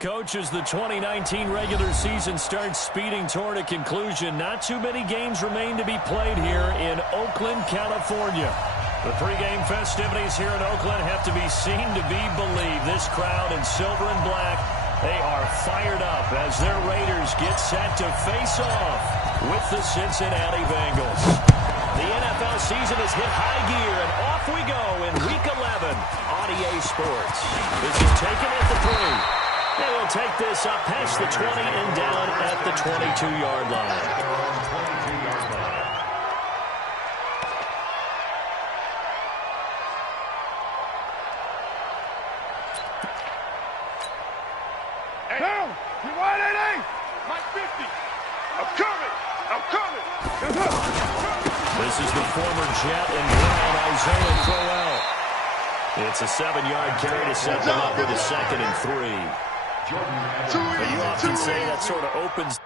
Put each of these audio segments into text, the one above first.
Coach, as the 2019 regular season starts speeding toward a conclusion, not too many games remain to be played here in Oakland, California. The pregame festivities here in Oakland have to be seen to be believed. This crowd in silver and black, they are fired up as their Raiders get set to face off with the Cincinnati Bengals. The NFL season has hit high gear, and off we go in Week 11 on EA Sports. This is taken at the 3. They will take this up past the 20 and down at the 22-yard line. Down! You want it, My 50! I'm coming! This is the former Jet and Brown, Isaiah Crowell. It's a 7-yard carry to set them up with a 2nd and 3. But you often say that sort of opens.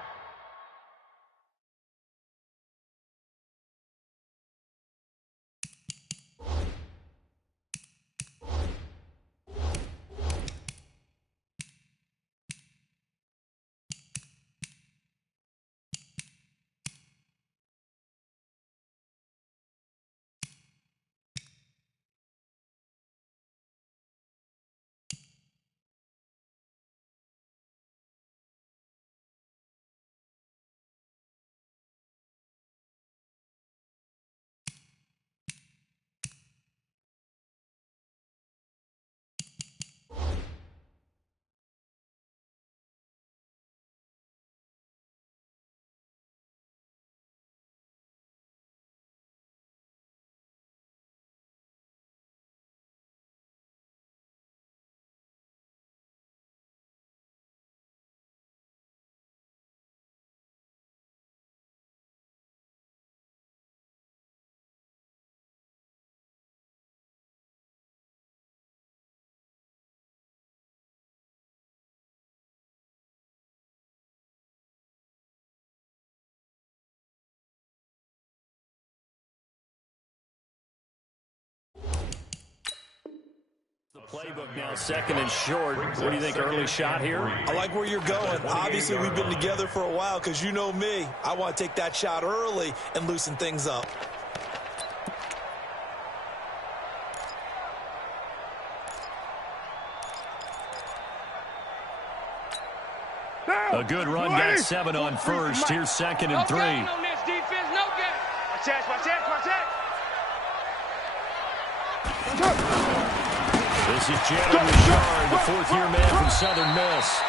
Playbook now, 2nd and short. What do you think, early shot here? I like where you're going. Obviously, we've been together for a while because you know me. I want to take that shot early and loosen things up. A good run, got 7 on first. Here's 2nd and 3. This is Jalen Richard, the 4th-year man from Southern Miss.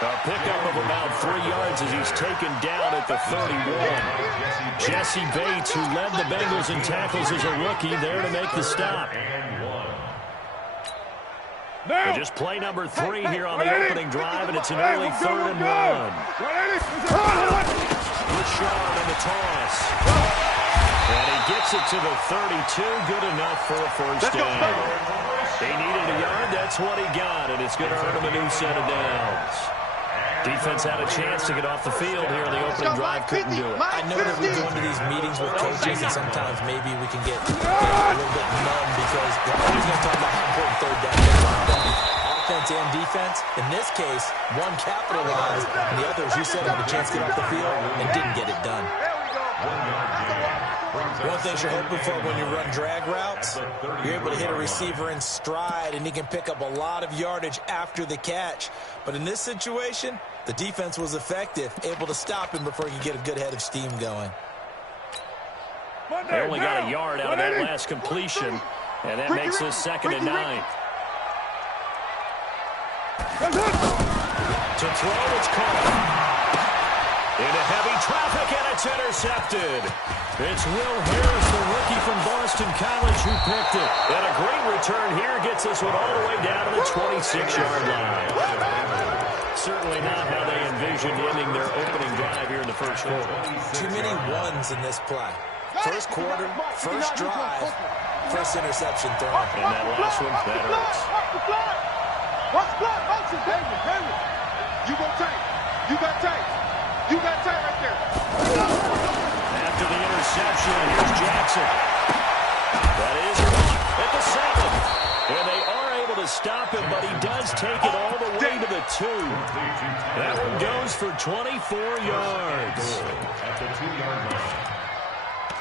A pickup of about 3 yards as he's taken down at the 31. Jesse Bates, who led the Bengals in tackles as a rookie, there to make the stop. And just play number 3 here on the opening drive, and it's an early 3rd and 1. Richard on the toss. And he gets it to the 32, good enough for a first down. They needed a yard, that's what he got, and it's going to earn him a new set of downs. Defense had a chance to get off the field here on the opening drive, couldn't do it. I know that we go into these meetings with coaches, and sometimes maybe we can get a little bit numb because we're always going to talk about how important third down is. Offense and defense. In this case, one capitalized, and the other, as you said, had a chance to get off the field and didn't get it done. One thing you're hoping for when you run drag routes, you're able to hit a receiver in stride, and he can pick up a lot of yardage after the catch. But in this situation, the defense was effective, able to stop him before he could get a good head of steam going. They only got a yard out of that last completion, and that makes this 2nd and 9. To throw, it's caught. Into heavy traffic, and it's intercepted. It's Will Harris, the rookie from Boston College, who picked it. And a great return here gets this one all the way down to the 26-yard line. Certainly not how they envisioned ending their opening drive here in the first quarter. Too many ones in this play. First quarter, first drive, first interception thrown. And that last one, that hurts. Watch block, motion, David. You go tight. You got tight. You got tight right there. After the interception, here's Jackson. That is at the 7. And they are able to stop him, but he does take it all the way to the at 2. That one goes for 24 yards. At the 2-yard line.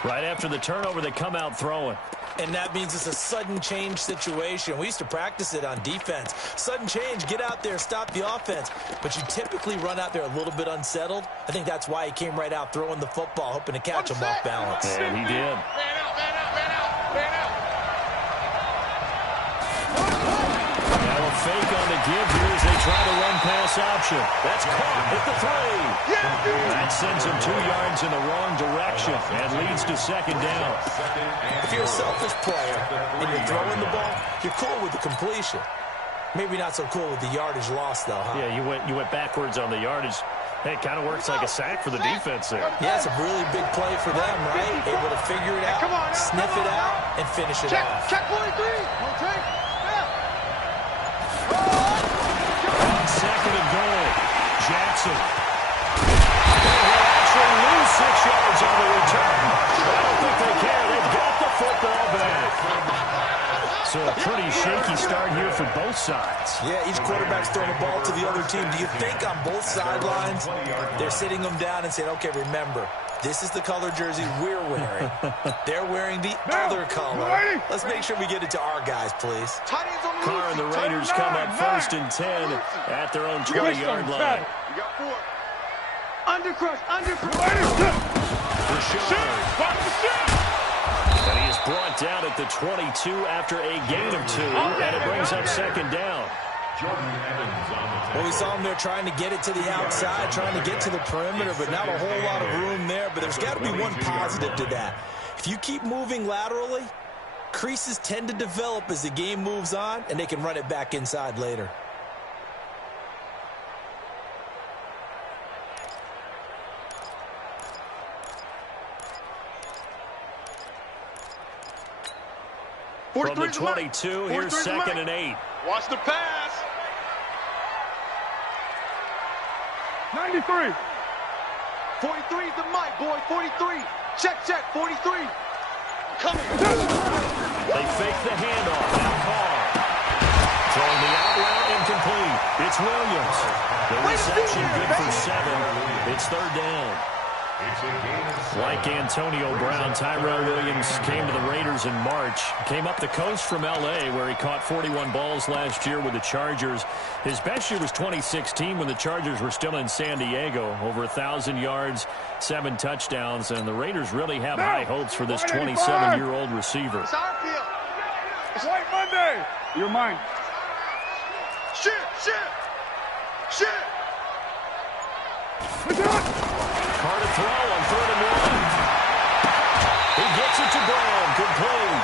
Right after the turnover, they come out throwing. And that means it's a sudden change situation. We used to practice it on defense. Sudden change, get out there, stop the offense. But you typically run out there a little bit unsettled. I think that's why he came right out throwing the football, hoping to catch him off balance. And he did. Man out, man out, man out, man out. Now a fake on the give here as they try to run pass option. That's caught at the 3. That sends him 2 yards in the wrong direction and leads to second down. If you're a selfish player and you're throwing the ball, you're cool with the completion. Maybe not so cool with the yardage loss, though, huh? Yeah, you went backwards on the yardage. Hey, it kind of works like a sack for the defense there. Yeah, it's a really big play for them, right? Able to figure it out, sniff it out, and finish it off. Check 43. Rotate. Second and goal. Jackson. They'll actually lose 6 yards on the return. I don't think they can. They've got the football back. So a pretty shaky start here for both sides. Yeah, each quarterback's throwing the ball to the other team. Do you think on both sidelines they're sitting them down and saying, okay, remember, this is the color jersey we're wearing. They're wearing the other color. Let's make sure we get it to our guys, please. Carr and the Raiders come up 1st and 10 at their own 20-yard line. You got 4. Undercrush. And he is brought down at the 22 after a gain of 2, and it brings up second down. Well, we saw him there trying to get it to the outside, trying to get to the perimeter, but not a whole lot of room there. But there's got to be one positive to that. If you keep moving laterally, creases tend to develop as the game moves on, and they can run it back inside later. From the 22, here's 2nd and 8. Watch the pass. 93. 43 is the mic, boy. 43. Check, 43. Coming. They fake the handoff. Now Carr. Throwing the out route incomplete. It's Williams. The reception good for 7. It's 3rd down. Like Antonio Brown, Tyrell Williams came to the Raiders in March. Came up the coast from L.A., where he caught 41 balls last year with the Chargers. His best year was 2016 when the Chargers were still in San Diego. Over 1,000 yards, 7 touchdowns, and the Raiders really have high hopes for this 27-year-old receiver. It's our field. It's White Monday. You're mine. Shit. Carr to throw on 3rd and 1. He gets it to Brown. Complete.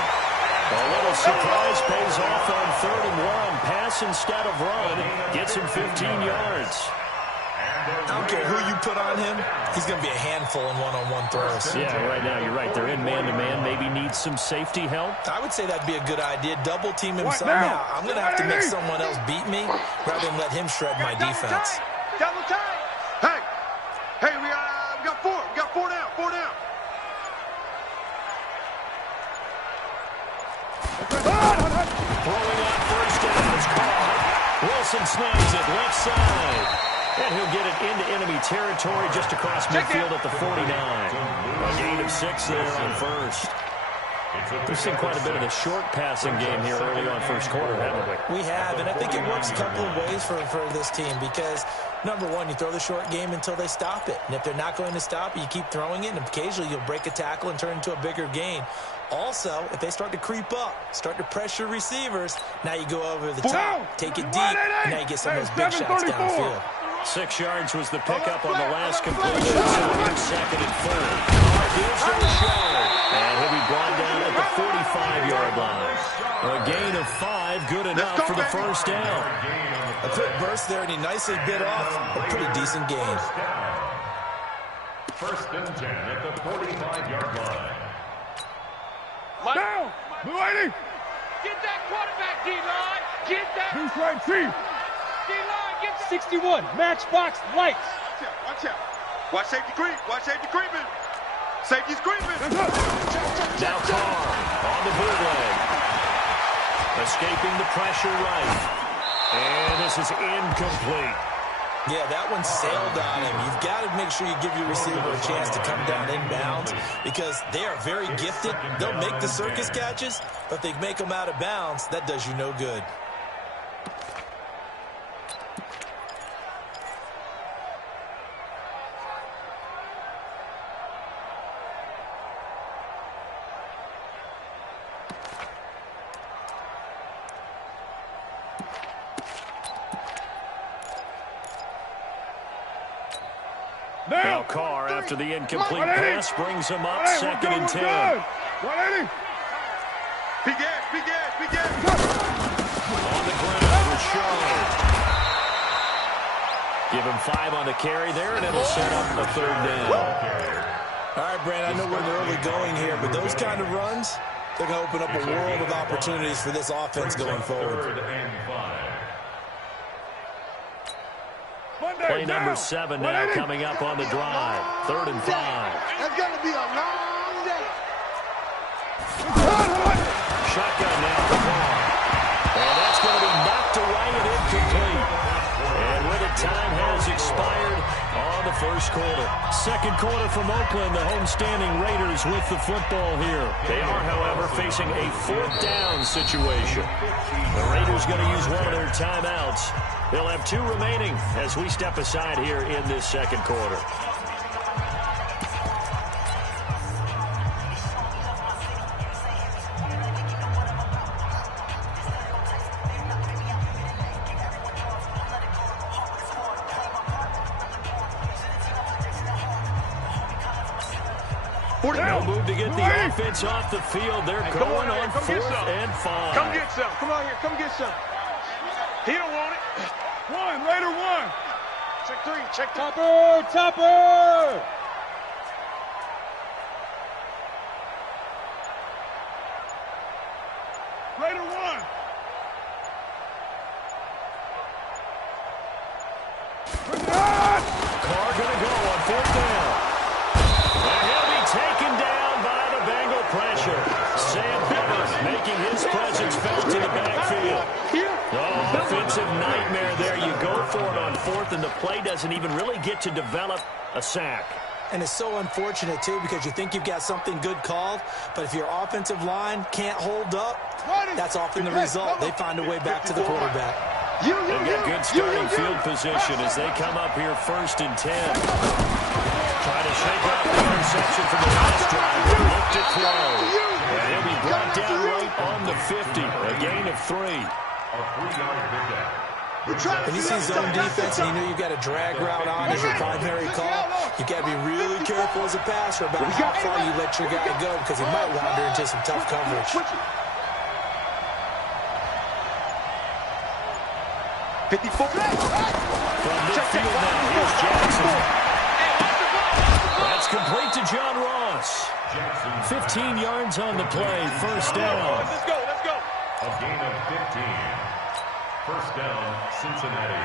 A little surprise pays off on 3rd and 1. Pass instead of run. Gets him 15 yards. I don't care who you put on him. He's going to be a handful in one-on-one throws. Yeah, right now you're right. They're in man-to-man. Maybe needs some safety help. I would say that'd be a good idea. Double team him somehow. I'm going to have to make someone else beat me rather than let him shred my defense. Double time. Hey, we got 4. We got 4 down. 4 down. Throwing on 1st down is caught. Wilson snags it left side. And he'll get it into enemy territory just across midfield at the 49. A gain of 6 there on 1st. We've seen quite a bit of the short passing game here early on 1st quarter, haven't we? We have, and I think it works a couple of ways for this team because, number one, you throw the short game until they stop it. And if they're not going to stop it, you keep throwing it, and occasionally you'll break a tackle and turn into a bigger gain. Also, if they start to creep up, start to pressure receivers, now you go over the top, take it deep, and now you get some of those big shots downfield. 6 yards was the pickup on the last completion, so here's 2nd and 4. Carr gives him a shot, and he'll be brought down at the 45-yard line. A gain of 5, good enough for the 1st down. A quick burst there, and he nicely bit off a pretty decent gain. 1st and 10 at the 45-yard line. Down. Blue 80. Get that quarterback, D-line. Get that. Deuce right, Chief. D-line, get that. 61, matchbox lights. Watch out. Watch safety creep. Watch safety creeping. Safety's creeping. Now Carr on the bootleg. Escaping the pressure right. And this is incomplete. Yeah, that one sailed on him. You've got to make sure you give your receiver a chance to come down inbounds because they are very gifted. They'll make the circus catches, but if they make them out of bounds, that does you no good. Now Carr, after the incomplete pass, brings him up 2nd and 10. 180. Big gas. On the ground with Charlotte. Give him 5 on the carry there, and it'll set up the 3rd down. All right, Brandon, I know we're in the early going here, but those kind of runs, they're going to open up a world of opportunities for this offense going forward. 3rd and 5. Play number 7 now coming up on the drive. 3rd and 5. That's going to be a long day. Shotgun now for Carr. And that's going to be knocked away and incomplete. And with it, time has expired on the 1st quarter. 2nd quarter from Oakland, the homestanding Raiders with the football here. They are, however, facing a 4th down situation. The Raiders going to use one of their timeouts. They'll have 2 remaining as we step aside here in this 2nd quarter. No move to get the offense off the field. They're going on 4th and 5. Come get some. Come on here. Come get some. He don't want it. 1, Raider 1. Check 3. Check Topper! Raider 1. Carr going to go on 4th down. And he'll be taken down by the Bengal pressure. Sam Hubbard making his presence felt in the backfield. Oh, offensive nightmare there. You go for it on 4th, and the play doesn't even really get to develop a sack. And it's so unfortunate, too, because you think you've got something good called, but if your offensive line can't hold up, that's often the result. They find a way back to the quarterback. They've got good starting field position as they come up here 1st and 10. Trying to shake off the interception from the last drive. Look to throw. And he'll be brought down right on the 50. A gain of 3. A 3-yard pickup. When you see zone defense and you know you've got a drag route on as your primary call, you've got to be really careful as a passer about how far you let your guy go because he might wander into some tough coverage. 54. From midfield now, here's Jackson. That's complete to John Ross. 15 yards on the play, 1st down. Let's go. A gain of 15. 1st down, Cincinnati.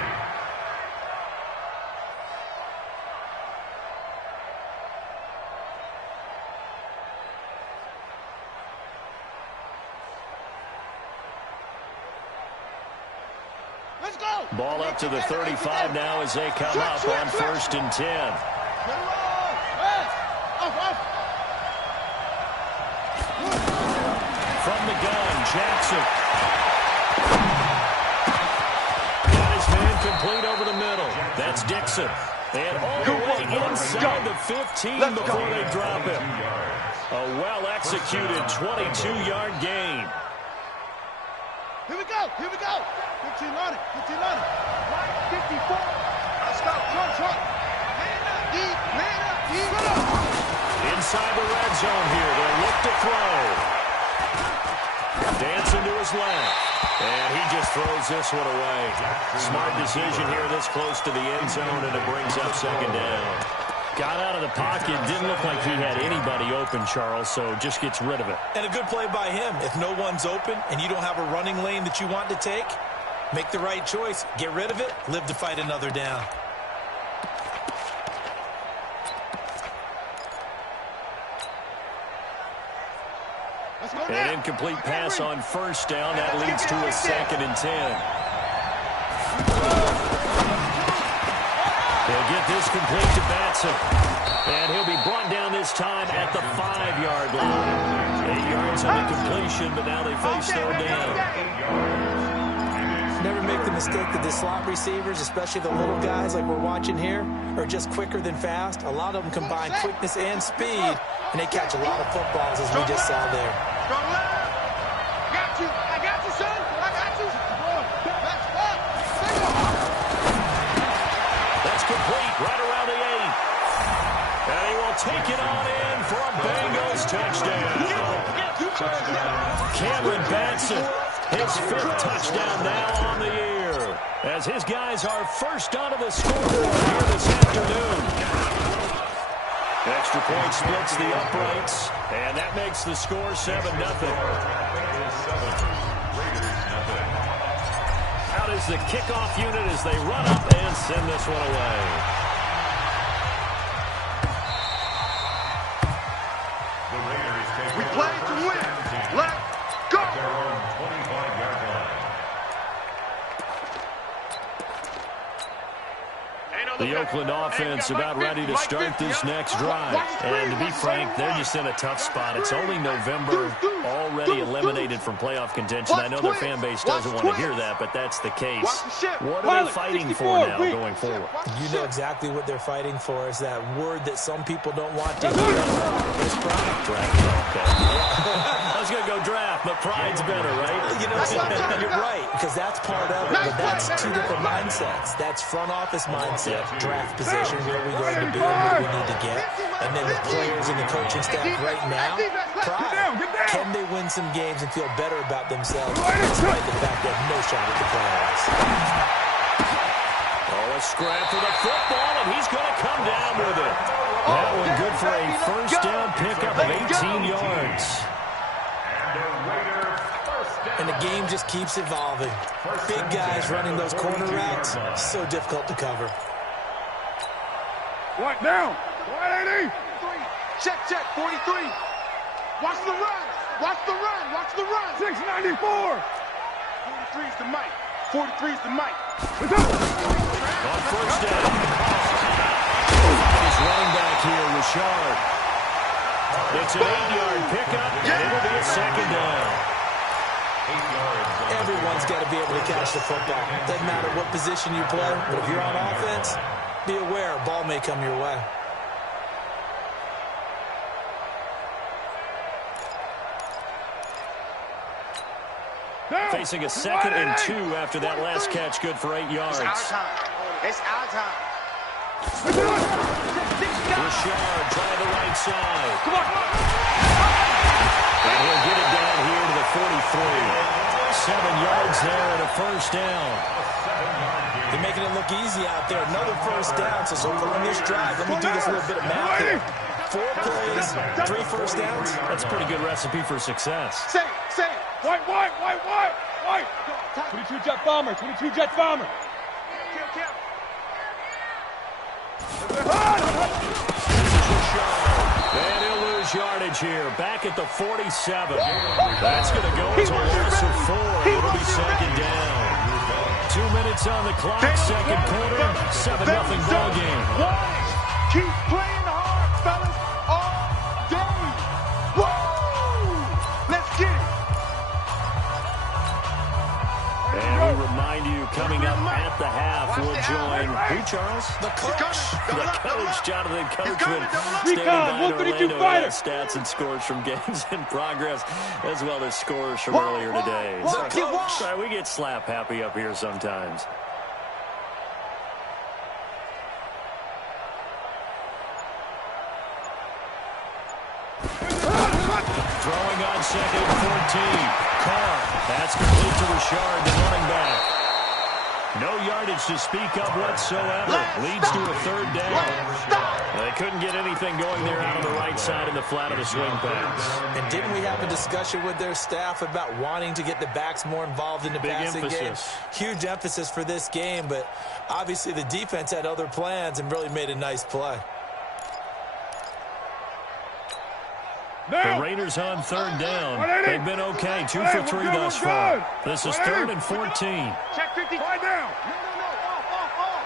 Let's go. Ball up to the 35 now as they come up on 1st and 10. From the gun, Jackson. Got his man complete over the middle. That's Dixon. And all the way inside the 15 before they drop him. A well-executed 22-yard gain. Here we go. 15 on it. 54. Let's go. Truck. Man up. Inside the red zone here. They'll look to throw. Dancing to his left. And he just throws this one away. Smart decision here this close to the end zone, and it brings up 2nd down. Got out of the pocket. Didn't look like he had anybody open, Charles, so just gets rid of it. And a good play by him. If no one's open and you don't have a running lane that you want to take, make the right choice. Get rid of it. Live to fight another down. An incomplete pass on 1st down. That leads to a 2nd and 10. He'll get this complete to Batson. And he'll be brought down this time at the 5-yard line. 8 yards on the completion, but now they face third down. Never make the mistake that the slot receivers, especially the little guys like we're watching here, are just quicker than fast. A lot of them combine quickness and speed, and they catch a lot of footballs, as we just saw there. Got you. I got you, son. I got you. That's complete right around the 8. And he will take it on in for a Bengals touchdown. Cameron Batson, his 5th touchdown now on the year, as his guys are first onto the scoreboard here this afternoon. Extra point splits the uprights, and that makes the score 7-0. Out is the kickoff unit as they run up and send this one away. We play to win. Let's go. Their own 25-yard line. The Oakland offense about ready to start this next drive. And to be frank, they're just in a tough spot. It's only November, already eliminated from playoff contention. I know their fan base doesn't want to hear that, but that's the case. What are they fighting for now going forward? You know exactly what they're fighting for. Is that word that some people don't want to hear. It's pride. Okay. I was going to go draft, but pride's better, right? You know, you're right, because that's part of it, but that's 2 different mindsets. That's front office mindset, draft position, where we're going to be and what we need to get. And then the players and the coaching staff right now, pride. Can they win some games and feel better about themselves despite the fact they have no shot at the playoffs? Oh, a scrap for the football, and he's going to come down with it. That one good for a first down pickup of 18 yards. And the game just keeps evolving. Big guys running those corner routes, so difficult to cover. Right down. 180. Check, 43. Watch the run. Watch the run. Watch the run. 694. 43's the mic. 43's the mic. On first down. He's running back here, Richard. It's an 8-yard pickup, and it'll be a second down. Everyone's got to be able to catch the football. Doesn't matter what position you play, but if you're on offense, be aware a ball may come your way. Facing a 2nd and 2 after that last catch, good for 8 yards. It's our time. It's our time. Richard trying the right side. And he'll get it down here to the 43. 7 yards there and a first down. They're making it look easy out there. Another first down. So far on this drive, let me do this little bit of math here. 4 plays, 3 first downs. That's a pretty good recipe for success. Say. White. 22 jet bomber. 22 jet bomber. And he'll lose yardage here. Back at the 47. That's going to go into a loss of 4. It'll be second down. 2 minutes on the clock, second quarter. 7-0 ball game. Keep playing hard, fellas, all day. Woo! Let's get it. And we remind you, coming up at the half, we'll join who, Charles? The coach. The coach, Jonathan Coachman, standing Recon, by in 132 Orlando. fighter. Stats and scores from games in progress, as well as scores from earlier today. So we get slap happy up here sometimes. Throwing on 2nd and 14. Carr. That's complete to Richard, the running back. No yardage to speak of whatsoever. Leads to a third down. They couldn't get anything going there out on the right side in the flat of the swing pass. And didn't we have a discussion with their staff about wanting to get the backs more involved in the passing game? Huge emphasis for this game, but obviously the defense had other plans and really made a nice play. The Raiders on third down. They've been okay, 2 for 3 thus far. This is 3rd and 14. Check 50. Lie down. No. Off.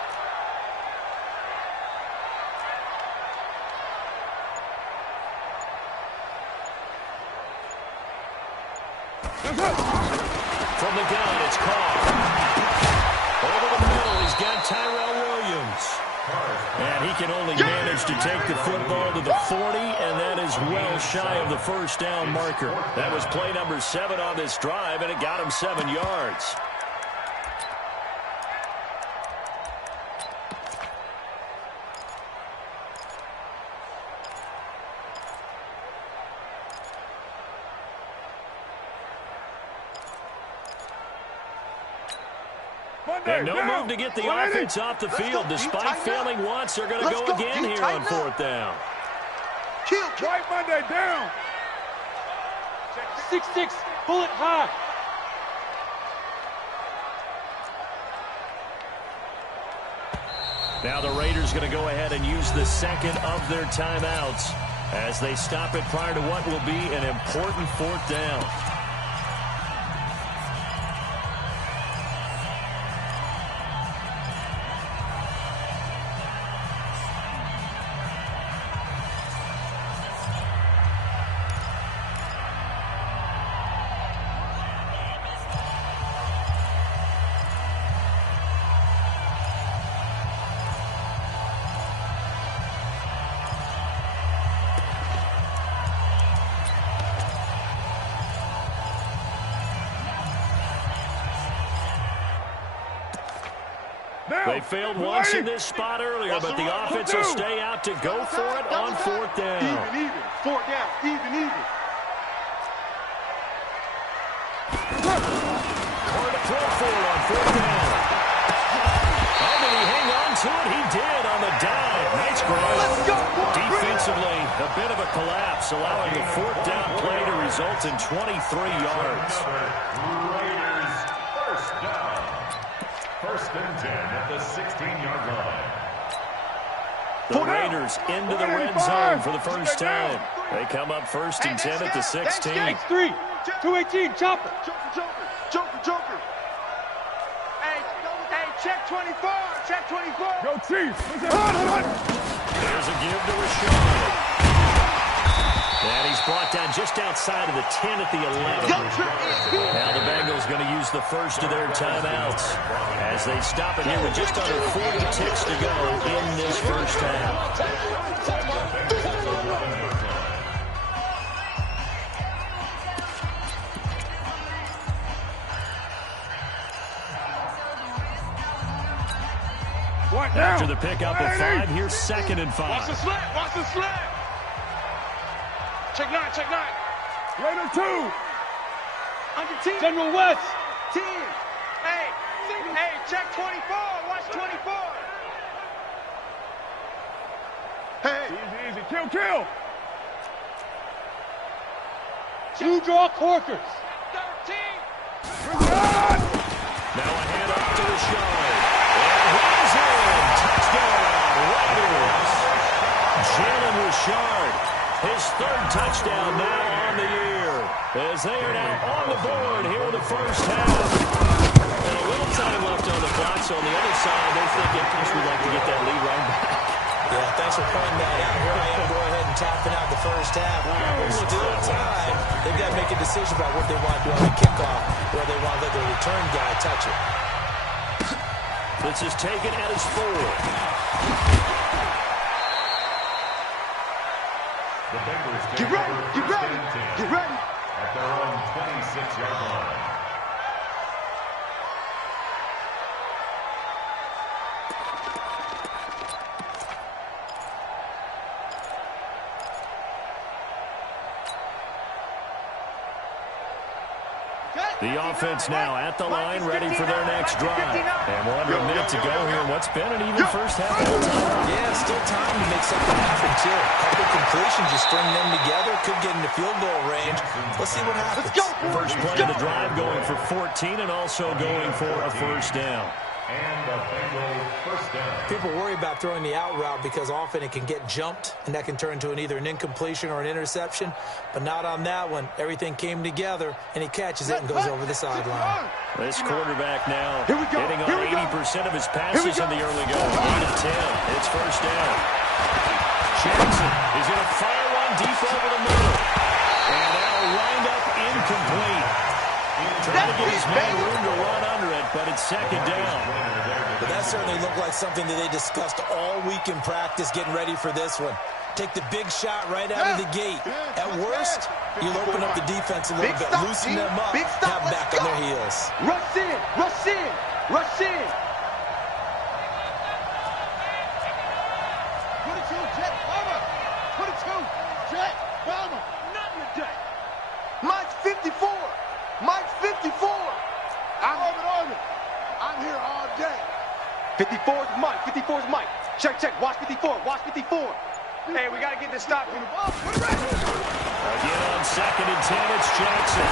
From the gun, it's caught. Over the middle, he's got Tyrell Williams. And he can only manage to take the football to the 40, and that is well shy of the first down marker. That was play number 7 on this drive, and it got him 7 yards. And no move to get the offense off the field. Despite failing once, they're going to go again here on 4th down. Right Monday down. 6-6, pull it high. Now the Raiders going to go ahead and use the second of their timeouts as they stop it prior to what will be an important 4th down. They failed once in this spot earlier, but the offense will stay out to go for it on 4th down. Even. 4th down. Even. Hard to throw for it on 4th down. Oh, did he hang on to it? He did on the dive. Nice grab. Defensively, a bit of a collapse, allowing the 4th down play to result in 23 yards. Raiders first down. 1st and 10 at the 16-yard line. The Raiders into the red zone for the first time. They come up 1st and 10 at the 16. X3, 218, chopper. Joker. Hey, check 24. Check 24. Go Chiefs. There's a give to Rashad. And he's brought down just outside of the 10 at the 11. Now the Bengals going to use the first of their timeouts as they stop it here with just under 40 ticks to go in this first half. After the pickup of 5, here's 2nd and 5. Watch the slip. Check 9. Raider 2. Under 10. General West. 10. Hey, check 24. Watch 24. Hey. Easy. Kill. Two draw Corkers. 13. Now a hand off to Rashad. And he's in. Touchdown, Raiders. Jalen Rashad, his 3rd touchdown now on the year, as they are now on the board here in the first half. And a little time left on the clock, so on the other side, they're thinking, we'd like to get that lead right back. Yeah, thanks for pointing that out. Here I am, go ahead and tapping out the first half. There's still time. They've got to make a decision about what they want to do on the kickoff, or they want to let the return guy touch it. This is taken at his 4. The Bengals Get ready. at their own 26-yard line. The offense now at the line, ready for their next drive. And we're under a minute to go here in what's been an even first half of the time. Yeah, still time to make something happen, too. A couple completions, just string them together. Could get into field goal range. Let's see what happens. First play of the drive going for 14 and also going for a first down. And the Bengals first down. People worry about throwing the out route because often it can get jumped, and that can turn into either an incompletion or an interception. But not on that one. Everything came together, and he catches it and goes over the sideline. This quarterback now hitting on 80% of his passes in the early going. 8 of 10. It's first down. Jackson is going to fire one deep over the middle. And that'll wind up incomplete. Trying to get his man room to run under it, but it's second down. But that certainly looked like something that they discussed all week in practice getting ready for this one. Take the big shot right out of the gate. At worst, you'll open up the defense a little bit, loosen them up, have them back on their heels. Rush in, rush in, rush in. 22, Jet, bomber. 22, Jet, bomber. Not your Jet. Mike's 54. Mike's 54. I'm here all day. 54 is Mike. 54 is Mike. Check, check. Watch 54. Watch 54. Hey, we got to get this stop. Again on 2nd and 10, it's Jackson.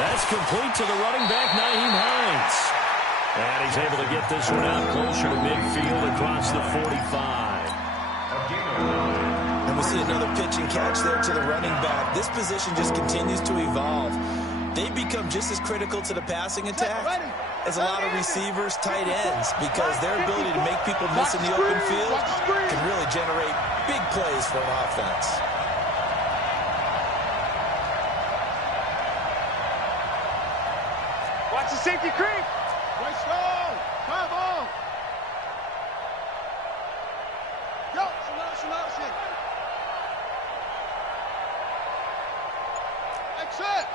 That's complete to the running back, Nyheim Hines. And he's able to get this one out closer to midfield across the 45. And we see another pitch and catch there to the running back. This position just continues to evolve. They become just as critical to the passing attack as a lot of receivers, tight ends, because their ability to make people miss in the open field can really generate big plays for an offense. Watch the safety creep. Right strong. Come on. Go. Slow. Exit.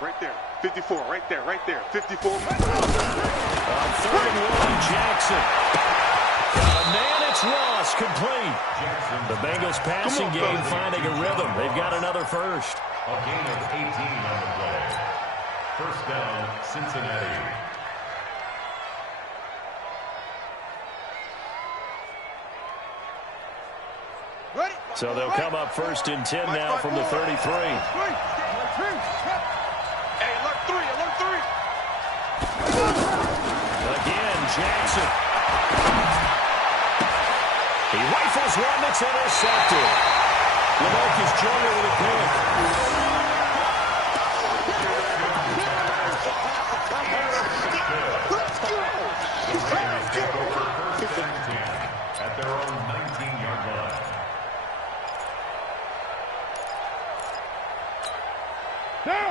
Right there. 54. Right there. 54. On 3rd and 1, Jackson. Got a man, it's Ross, complete. The Bengals passing game finding a rhythm. They've got another first. A gain of 18 on the play. First down, Cincinnati. Ready? So they'll come up 1st and 10 now from the 33. Hey, alert 3. Again, Jackson. He rifles one that's intercepted. Lamarcus Jr. with a pick. At their own 19-yard line.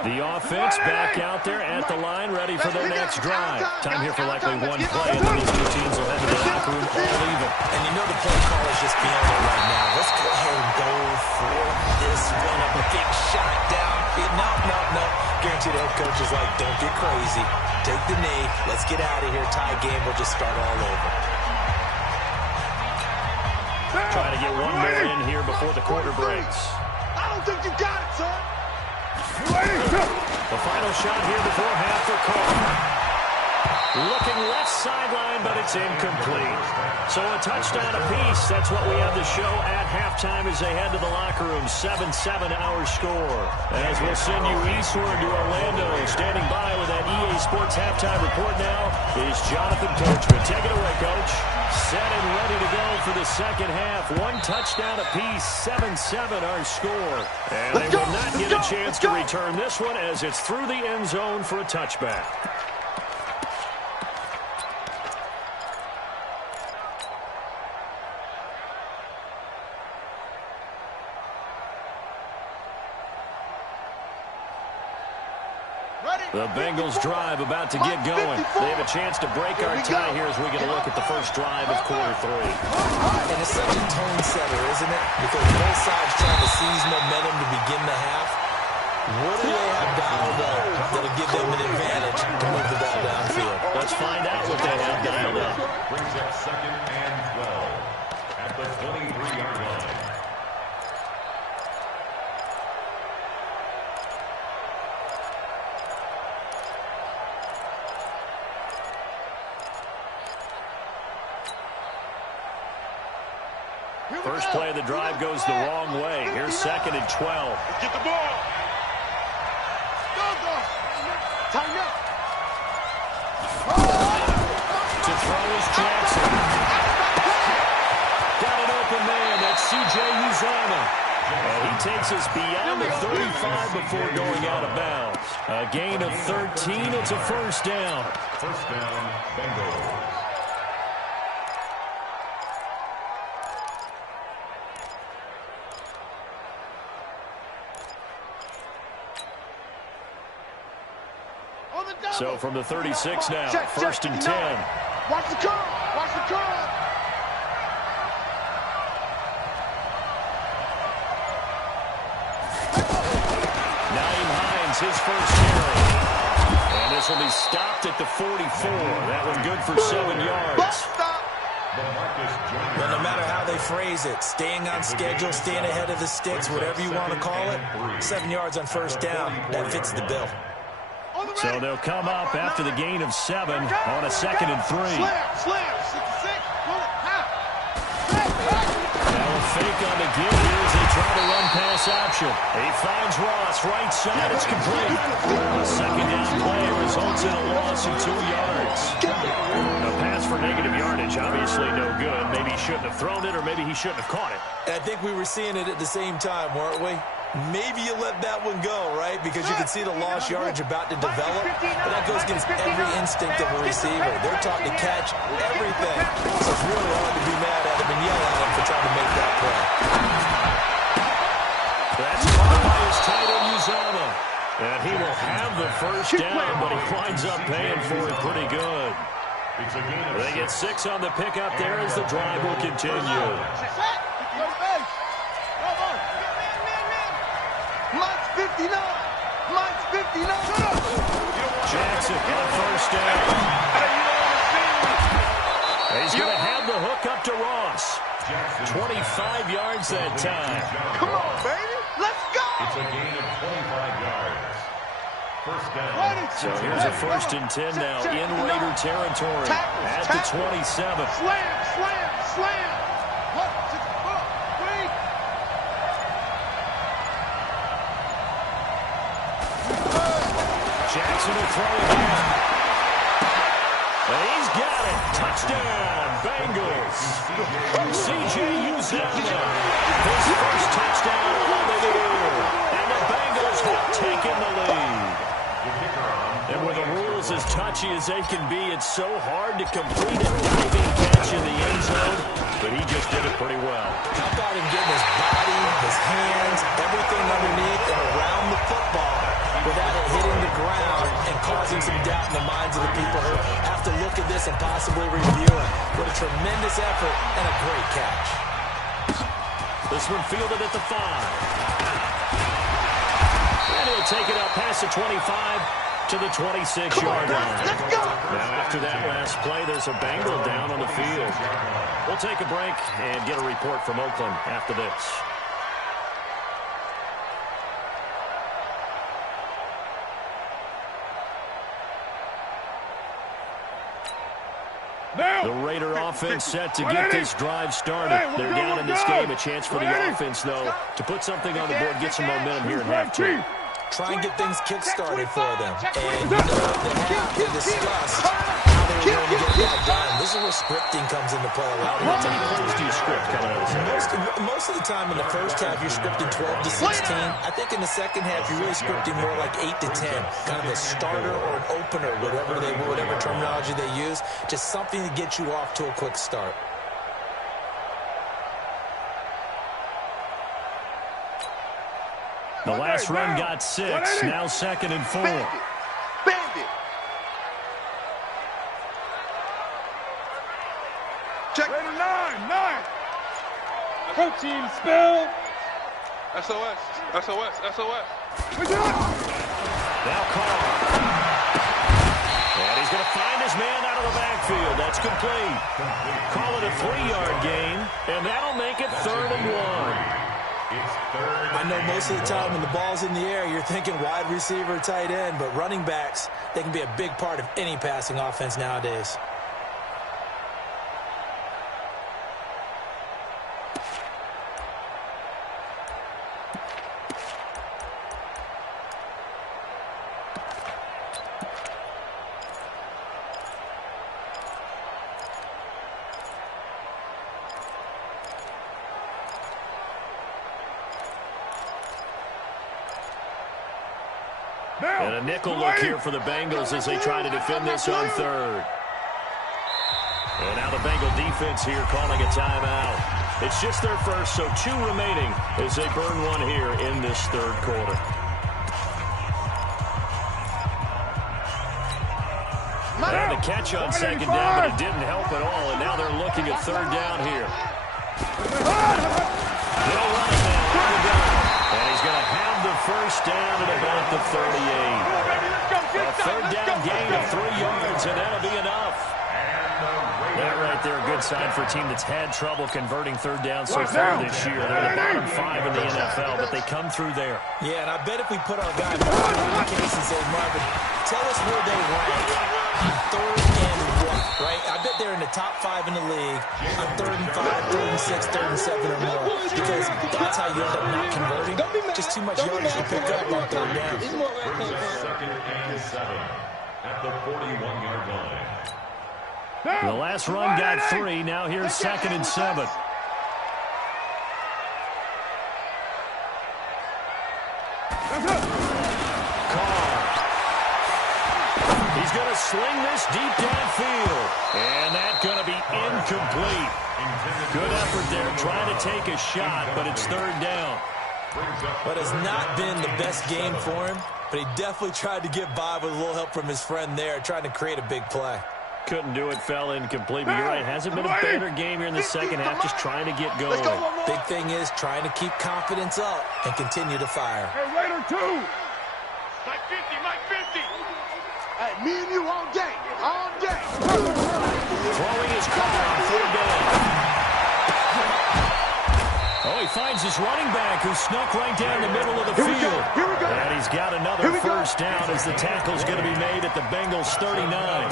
The offense back out there at the line, ready for their next drive. Time here for likely one play, and then these two teams will head to the locker room all even. And you know the play call is just beyond it right now. Let's go ahead and go for this one. A big shot down. No. Guaranteed the head coach is like, don't get crazy. Take the knee. Let's get out of here. Tie game. We'll just start all over. Trying to get one more in here before the quarter breaks. I don't think you got it, son. The final shot here before half for Carr. Looking left sideline, but it's incomplete. So a touchdown apiece. That's what we have to show at halftime as they head to the locker room. 7-7 our score. As we'll send you eastward to Orlando. Standing by with that EA Sports halftime report now is Jonathan Coachman. Take it away, Coach. Set and ready to go for the second half. One touchdown apiece. 7-7 our score. And they will not get a chance to return this one as it's through the end zone for a touchback. The Bengals drive about to get going. They have a chance to break our tie here as we get a look at the first drive of quarter 3. And it's such a tone setter, isn't it? Because both sides trying to seize momentum to begin the half. What do they have dialed up that'll give them an advantage to move the ball downfield? Let's find out what they have dialed up. Brings up 2nd and 12 at the 23-yard line. First play of the drive goes the wrong way. Here's 2nd and 12. Get the ball. Go. Tighten up. Here's Jackson. Got an open man. That's C.J. Uzomah. And he takes us beyond the 35 before going out of bounds. A gain of 13. It's a first down. First down, Bengals. So from the 36 now, first and 10. Watch the curl. Watch the curl. His first carry. And this will be stopped at the 44. That one good for 7 yards. Well, no matter how they phrase it, staying on schedule, staying ahead of the sticks, whatever you want to call it, 7 yards on first down, that fits the bill. So they'll come up after the gain of 7 on a 2nd and 3. Slam, 66, pull it, Now a fake on the give here as they try to run pass option. He finds Ross, right side, it's complete. A second down play results in a loss of 2 yards. A pass for negative yardage, obviously no good. Maybe he shouldn't have thrown it, or maybe he shouldn't have caught it. I think we were seeing it at the same time, weren't we? Maybe you let that one go, right? Because you can see the lost yardage about to develop. But that goes against every instinct of a receiver. They're taught to catch everything. So it's really hard to be mad at him and yell at him for trying to make that play. That's caught by his tight end, Uzomah. And he will have the first down, but he winds up paying for it pretty good. They get 6 on the pickup there as the drive will continue. Mike's 59. Mike's 59. Jackson on first down. He's going to have the hook up to Ross. 25 yards that time. Come on, baby. Let's go. It's a gain of 25 yards. First down. So here's a first and 10 now in Raider territory at the 27. Slam. Jackson will throw again. And he's got it. Touchdown, Bengals. C.J. Uzomah. His first touchdown of the year. And the Bengals have taken the lead. And with the rules as touchy as they can be, it's so hard to complete a diving catch in the end zone. But he just did it pretty well. How about him getting his body, his hands, everything underneath and around the football without it hitting the ground and causing some doubt in the minds of the people who have to look at this and possibly review it. What a tremendous effort and a great catch. This one fielded at the 5. And he'll take it up past the 25 to the 26-yard line. Now after that last play, there's a Bengal down on the field. We'll take a break and get a report from Oakland after this. The Raider offense set to get this drive started. They're down in this game. A chance for the offense, though, to put something on the board, get some momentum here in half 2. Try and get things kick-started for them. And they discussed how they were going to get that done. This is where scripting comes into play a lot. How many plays do you script coming out of this? Most of the time in the first half, you're scripting 12 to 16. I think in the second half, you're really scripting more like 8 to 10. Kind of a starter or an opener, whatever terminology they use. Just something to get you off to a quick start. The last run got 6. Now 2nd and 4. Bandit. Check. Raider 9. Protein spill. SOS. Now Carr. And he's going to find his man out of the backfield. That's complete. Call it a 3-yard gain, and that'll make it 3rd and 1. I know most of the time when the ball's in the air, you're thinking wide receiver, tight end, but running backs, they can be a big part of any passing offense nowadays. And a nickel look here for the Bengals as they try to defend this on third. And now the Bengal defense here calling a timeout. It's just their first, so 2 remaining as they burn one here in this third quarter. And the catch on second down, but it didn't help at all, and now they're looking at third down here. They'll run it now on the gun. And he's going to have the first down at about the 38. A third down gain of 3 yards, and that'll be enough. That right there, a good sign for a team that's had trouble converting third down so far this year. They're the bottom 5 in the NFL, but they come through there. Yeah, and I bet if we put our guy Marvin in the case and say, Marvin, tell us where they rank on third and what, right? I bet they're in the top 5 in the league on 3rd and 5, 3rd and 6, 3rd and 7 or more, because that's how you end up not converting. Just too much yardage to pick up on third down. Second and 7 at the 41-yard line. The last run got 3. Now here's 2nd and 7. Carr. He's going to sling this deep downfield. And that's going to be incomplete. Good effort there, trying to take a shot, but it's third down. But it's not been the best game for him, but he definitely tried to get by with a little help from his friend there, trying to create a big play. Couldn't do it, fell incomplete, but you're right. Hasn't been a better game here in the second half, just trying to get going. Big thing is trying to keep confidence up and continue to fire. Hey, Raider 2. Mike 50. Hey, me and you all day. Throwing his car on third down. Oh, he finds his running back who snuck right down the middle of the field. Here we go. And he's got another first down as the tackle's going to be made at the Bengals 39.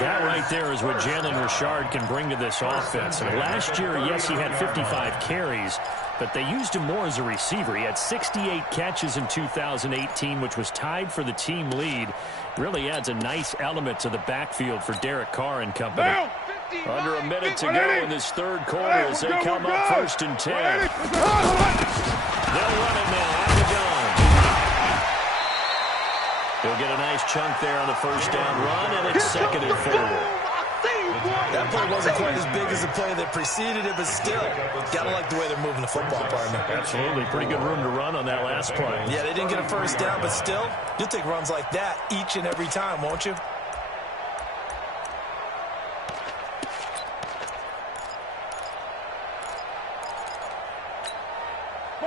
That right there is what Jalen Richard can bring to this offense. And last year, yes, he had 55 carries, but they used him more as a receiver. He had 68 catches in 2018, which was tied for the team lead. Really adds a nice element to the backfield for Derek Carr and company. Under a minute to go in this third quarter as they come up 1st and 10. They'll run it now out of the gun. He'll get a nice chunk there on the first down run, and it's 2nd and 4. That play wasn't quite as big as the play that preceded it, but still, gotta like the way they're moving the football, partner. Absolutely. Pretty good room to run on that last play. Yeah, they didn't get a first down, but still, you'll take runs like that each and every time, won't you?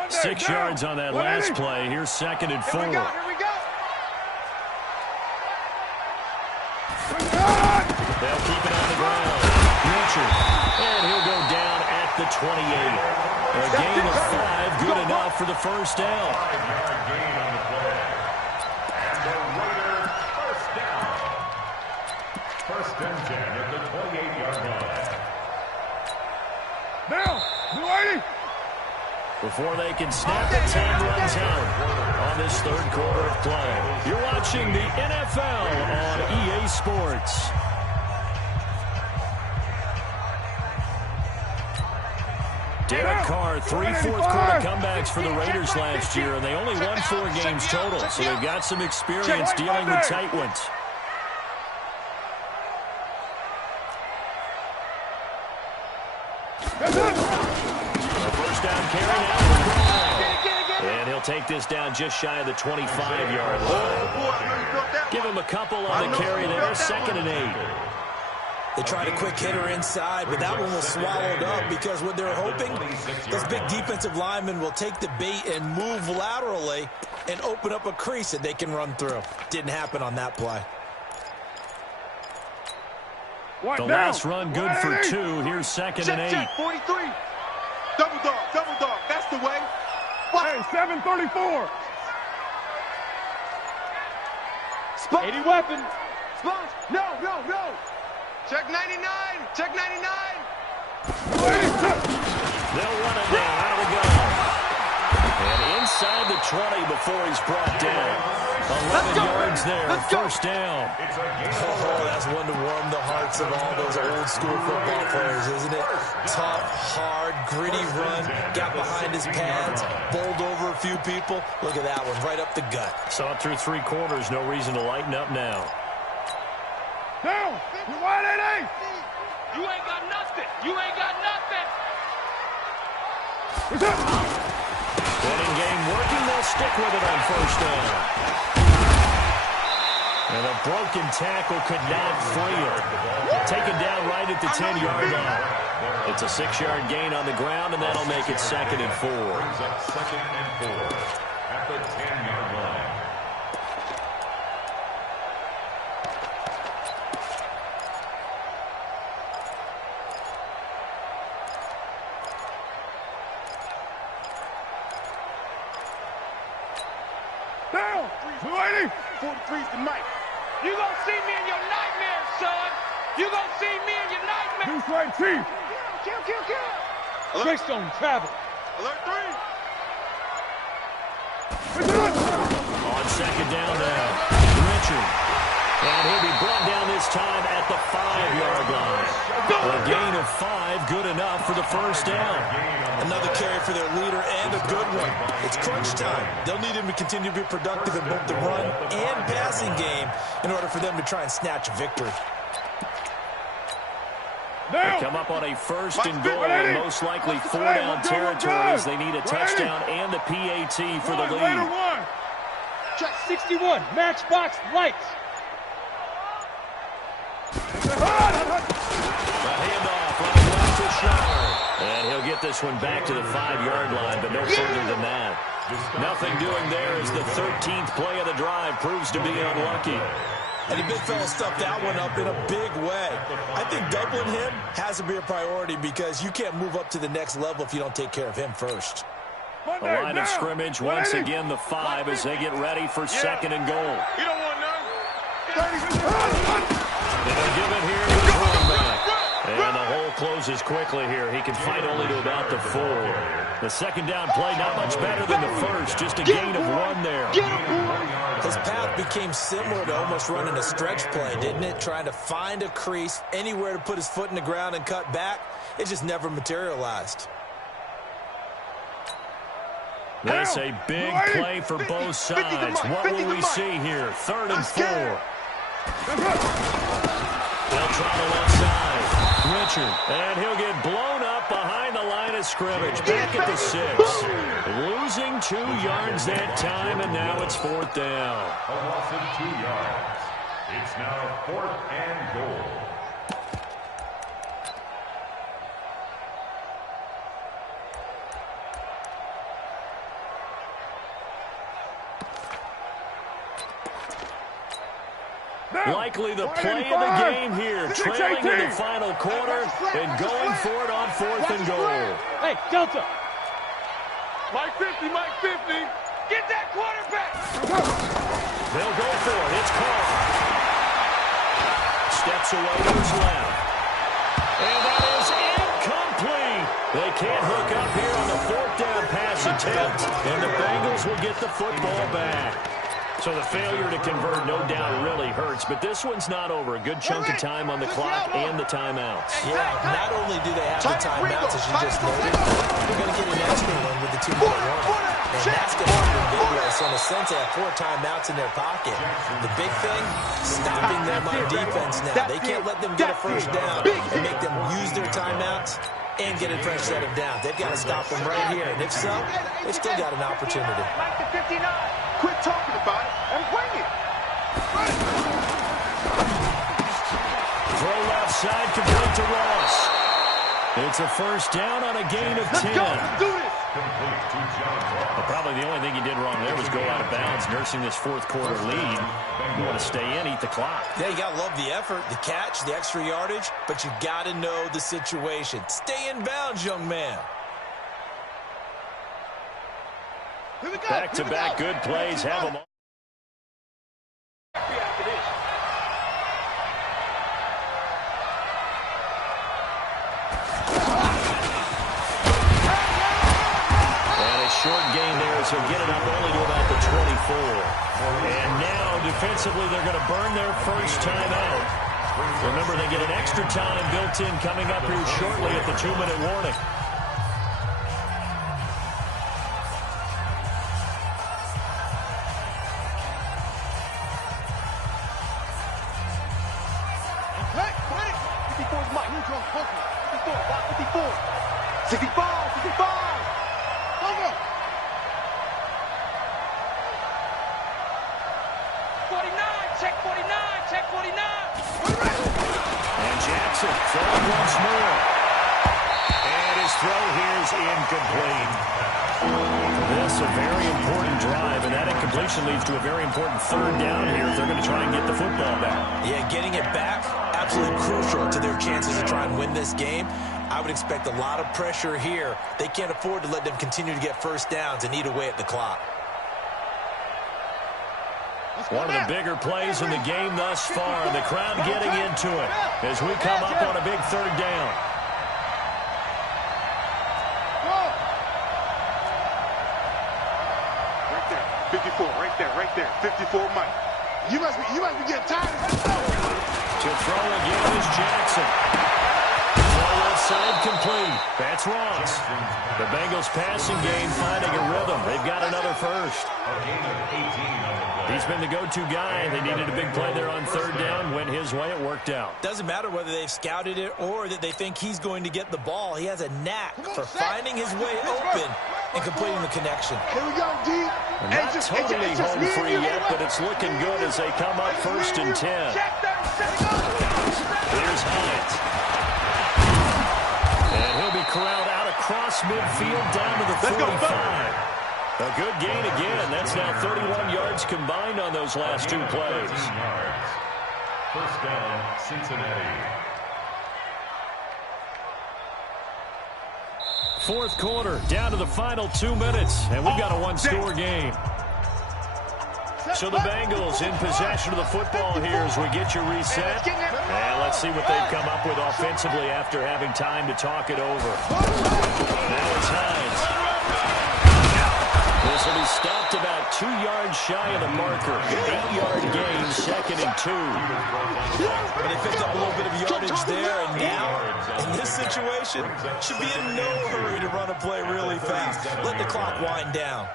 Six yards on that last play. Here's 2nd and 4. Here we go. They'll keep it on the ground. Richard. And he'll go down at the 28. A gain of 5, good enough for the first down. 5-yard gain on the play. And the Raiders first down. 1st and 10 at the 28-yard line. Now, Blue 80. Before they can snap it, time runs out on this third quarter of play. You're watching the NFL on EA Sports. Derek Carr, 3 fourth-quarter comebacks for the Raiders last year, and they only won 4 games total, so they've got some experience dealing with tight ones. First down carry now. And he'll take this down just shy of the 25-yard line. Give him a couple on the carry there. 2nd and 8. They tried a quick hitter inside, but that one was swallowed up because what they're hoping, those big defensive linemen will take the bait and move laterally and open up a crease that they can run through. Didn't happen on that play. The last run good for 2. Here's 2nd and 8. Check, 43. Double dog. That's the way. Hey, 734. Spot. 80 weapon. Spot. No. Check 99. Check 99. They'll run it now out of the gun. And inside the 20 before he's brought down. 11 yards there, first down. Oh, that's one to warm the hearts of all those old-school football players, isn't it? Tough, hard, gritty run, got behind his pads, bowled over a few people. Look at that one, right up the gut. Saw it through 3 quarters, no reason to lighten up now. Down! You wide 88! You ain't got nothing. You ain't got nothing. Running game working, they'll stick with it on first down. And a broken tackle could not free him. Taken down right at the 10-yard line. It's a 6-yard gain on the ground, and that'll make it 2nd and 4. Brings up 2nd and 4 at the 10-yard line. Down! 280! 43's the mic. You gonna see me in your nightmares, son. You gonna see me in your nightmares. Deuce right, Chief! Kill. Greystone travel. Alert 3! On 2nd down now, Richard. And he'll be brought down this time at the 5-yard line. A gain of 5, good enough for the first down. Another carry for their leader and a good one. It's crunch time. They'll need him to continue to be productive in both the run and passing game in order for them to try and snatch a victory. They come up on a 1st and goal in most likely 4-down territories. They need a touchdown and a PAT for the lead. Check 61. Matchbox lights. The handoff running left to Shire. And he'll get this one back to the 5-yard line, but no further than that. Nothing doing there as the 13th play of the drive proves to be unlucky. And the big fella stuffed that one up in a big way. I think doubling him has to be a priority because you can't move up to the next level if you don't take care of him first. A line of scrimmage, once again the 5 as they get ready for 2nd and goal. You don't want none. They'll give it here to the quarterback. And the hole closes quickly here. He can fight only to about the 4. The 2nd down play, not much better than the first. Just a gain of 1 there. His path became similar to almost running a stretch play, didn't it? Trying to find a crease, anywhere to put his foot in the ground and cut back. It just never materialized. This a big play for both sides. What will we see here? 3rd and 4. They'll try the left side. Richard, and he'll get blown up behind the line of scrimmage. Back at the 6. Losing 2 yards that time, and now it's 4th down. A loss of 2 yards. It's now 4th and goal. Likely the play of the game here, trailing in the final quarter and going for it on 4th and goal. Hey, Delta. Mike 50, Mike 50. Get that quarterback. They'll go for it. It's Carr. Steps away to his left. And that is incomplete. They can't hook up here on the 4th down pass attempt, and the Bengals will get the football back. So the failure to convert, no doubt, really hurts. But this one's not over. A good chunk of time on the clock and the timeouts. Yeah, not only do they have the timeouts, as you just noted, they're going to get an extra one with the 2-minute warning. And that's going to be big. So in a sense, they have 4 timeouts in their pocket. The big thing, stopping them on defense now. They can't let them get a first down and make them use their timeouts and get a fresh set of downs. They've got to stop them right here. And if so, they've still got an opportunity. Like the 59. Quit talking about it and bring it. Throw left side, complete to Ross. It's a first down on a gain of 10. Let's go. Let's do this. Well, probably the only thing he did wrong there was go out of bounds, nursing this 4th quarter lead. You want to stay in, eat the clock. Yeah, you got to love the effort, the catch, the extra yardage, but you got to know the situation. Stay in bounds, young man. Back-to-back good plays have them all. And a short gain there as Bengals will get it up only to about the 24. And now, defensively, they're going to burn their first time out. Remember, they get an extra time built in coming up here shortly at the 2-minute warning. Leads to a very important third down here if they're going to try and get the football back. Yeah, getting it back, absolutely crucial to their chances to try and win this game. I would expect a lot of pressure here. They can't afford to let them continue to get first downs and eat away at the clock. One of the bigger plays in the game thus far, and the crowd getting into it as we come up on a big third down. Right there. 54 Mike. You must be getting tired. To throw again is Jackson. Throw left side complete. That's Ross. The Bengals passing game finding a rhythm. They've got another first. He's been the go-to guy. They needed a big play there on third down. Went his way. It worked out. Doesn't matter whether they've scouted it or that they think he's going to get the ball. He has a knack for finding his way open and completing the connection. Here we go, D. Not totally home free yet, but it's looking good as they come up 1st and 10. Here's Hines. And he'll be corralled out across midfield down to the 45. A good gain again. That's now 31 yards combined on those last two plays. First down, Cincinnati. Fourth quarter, down to the final 2 minutes, and we've got a one-score game. So the Bengals in possession of the football here as we get you reset. And let's see what they've come up with offensively after having time to talk it over. Now it's Hines. This will be stopped about 2 yards shy of the marker. 8-yard gain, 2nd and 2. But they picked up a little bit of yardage there, and now, in this situation, should be in no hurry to run a play really fast. Let the clock wind down.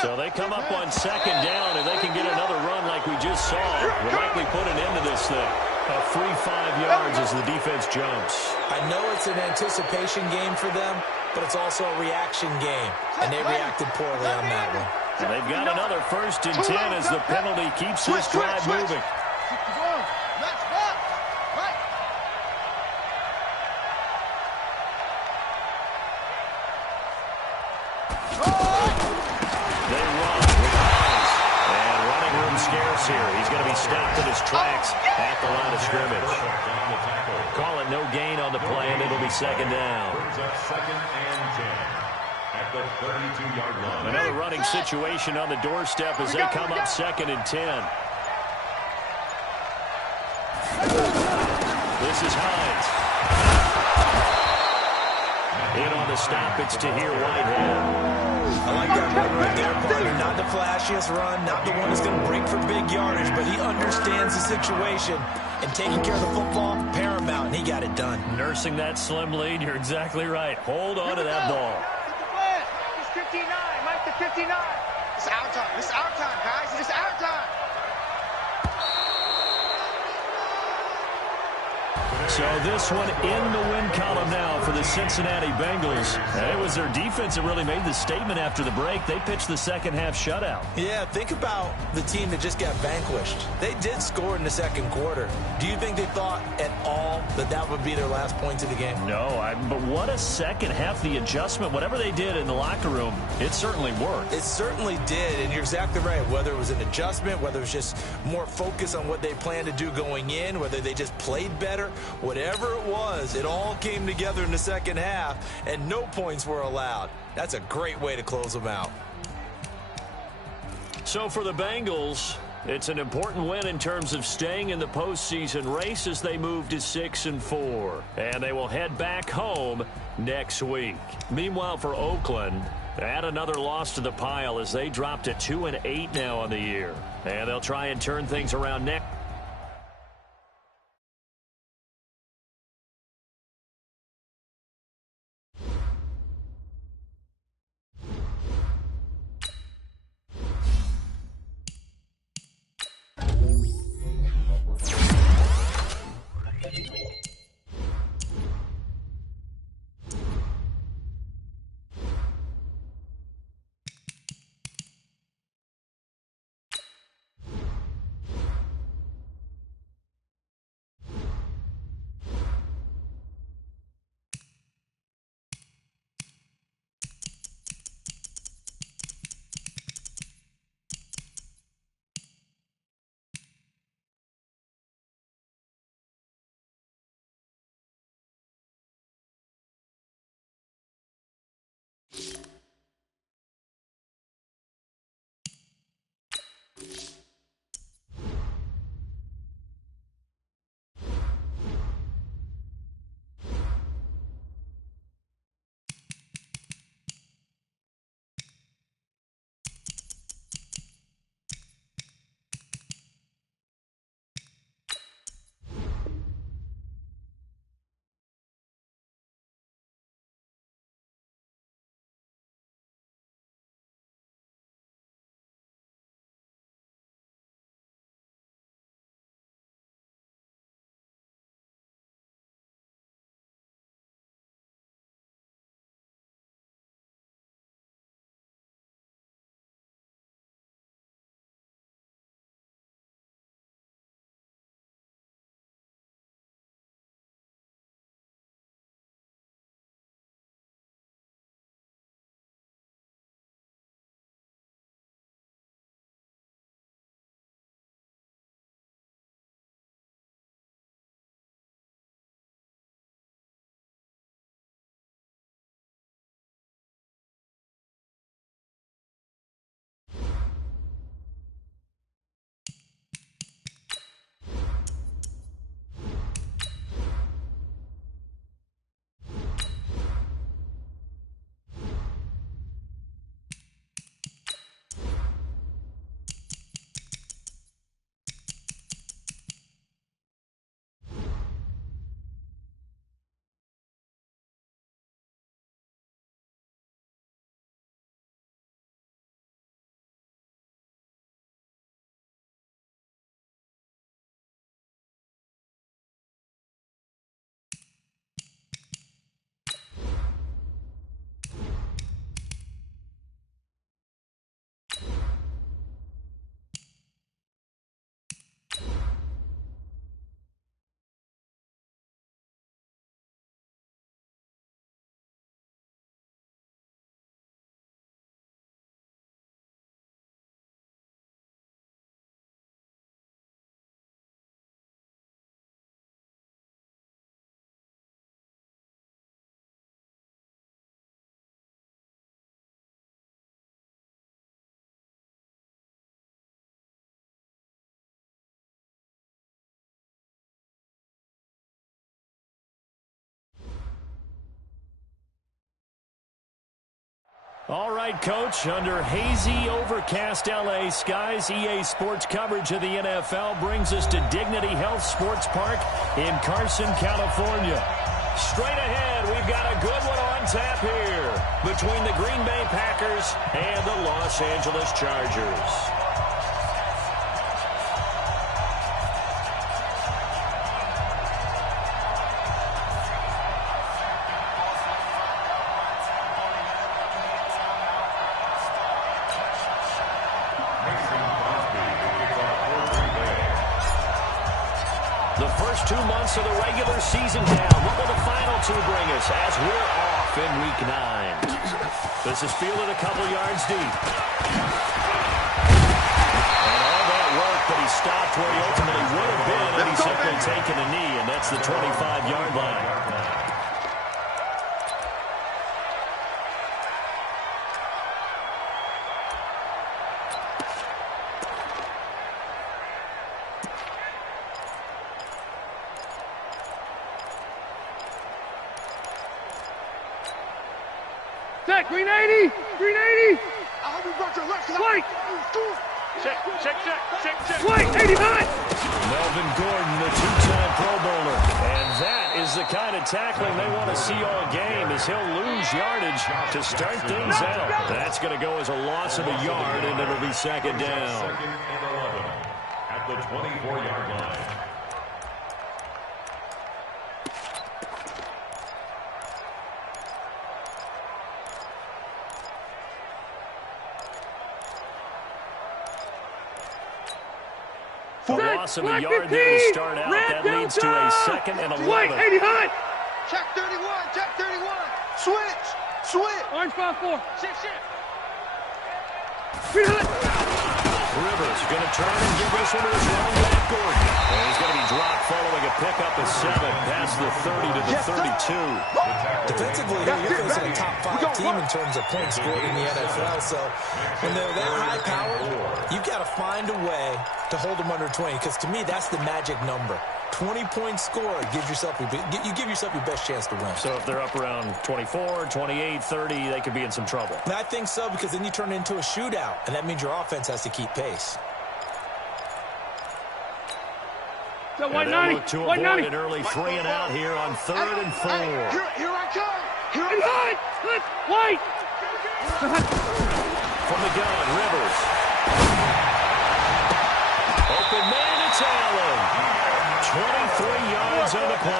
So they come up on 2nd down. If they can get another run like we just saw, we'll likely put an end to this thing. A free 5 yards as the defense jumps. I know it's an anticipation game for them, but it's also a reaction game, and they reacted poorly on that one. And they've got another 1st and 10 as the penalty keeps this drive moving. They run with Hines. And running room scarce here. He's going to be stopped in his tracks at the line of scrimmage. Call it no gain on the play, and it'll be 2nd down. Second and 10 at the 32-yard line. Another running situation on the doorstep as they come up 2nd and 10. This is Hines. In on the stop, it's Tahir Whitehead. I like that run right there, partner. Not the flashiest run, not the one that's going to break for big yardage, but he understands the situation, and taking care of the football, paramount, and he got it done. Nursing that slim lead, you're exactly right. Hold on to that ball. It's 59, Mike the 59. It's our time. It's our time, guys. It's our time. So this one in the win column now for the Cincinnati Bengals. And it was their defense that really made the statement after the break. They pitched the second half shutout. Yeah, think about the team that just got vanquished. They did score in the second quarter. Do you think they thought at all that that would be their last points of the game? No, but what a second half. The adjustment, whatever they did in the locker room, it certainly worked. It certainly did, and you're exactly right. Whether it was an adjustment, whether it was just more focus on what they planned to do going in, whether they just played better, whatever it was, it all came together in the second half, and no points were allowed. That's a great way to close them out. So for the Bengals, It's an important win in terms of staying in the postseason race as they move to 6-4. And they will head back home next week. Meanwhile, for Oakland, add another loss to the pile as they drop to 2-8 now on the year. And they'll try and turn things around next. All right, Coach, under hazy, overcast L.A. skies, EA Sports coverage of the NFL brings us to Dignity Health Sports Park in Carson, California. Straight ahead, we've got a good one on tap here between the Green Bay Packers and the Los Angeles Chargers. The first 2 months of the regular season down. What will the final 2 bring us as we're off in Week 9? This is fielded a couple yards deep. And all that work, but he stopped where he ultimately would have been, and he's simply taken a knee, and that's the 25-yard line. Check, green 80. Green 80. I hope you brought your left side. White. Check, check, check, check, check. White, 80 hot. Melvin Gordon, the two-time Pro Bowler. And that is the kind of tackling they want to see all game, as he'll lose yardage to start things out. That's going to go as a loss of a yard, and it'll be second down. Second and 11 at the 24-yard line. A loss of a yard there to start out. That leads to a second and 11. White, 80 hot. Check 31. Check 31. Switch. Switch. Orange 5-4. Shift, shift. Green hot. Rivers going to turn and give this one to his running back, Gordon. And he's going to be dropped following a pickup of 7 past the 30 to the 32. Defensively, you're facing a top 5 team in terms of points scored in the NFL. So when they're that high powered, you've got to find a way to hold them under 20. Because to me, that's the magic number. 20 points scored gives yourself you give yourself your best chance to win. So if they're up around 24, 28, 30, they could be in some trouble. And I think so, because then you turn it into a shootout, and that means your offense has to keep pace. So And they'll look to avoid an early 3 and out here on 3rd and 4. Here I come. Here I And come. hot. Hot. White. From the gun, Rivers. Open man, it's Allen. 23 yards on the play.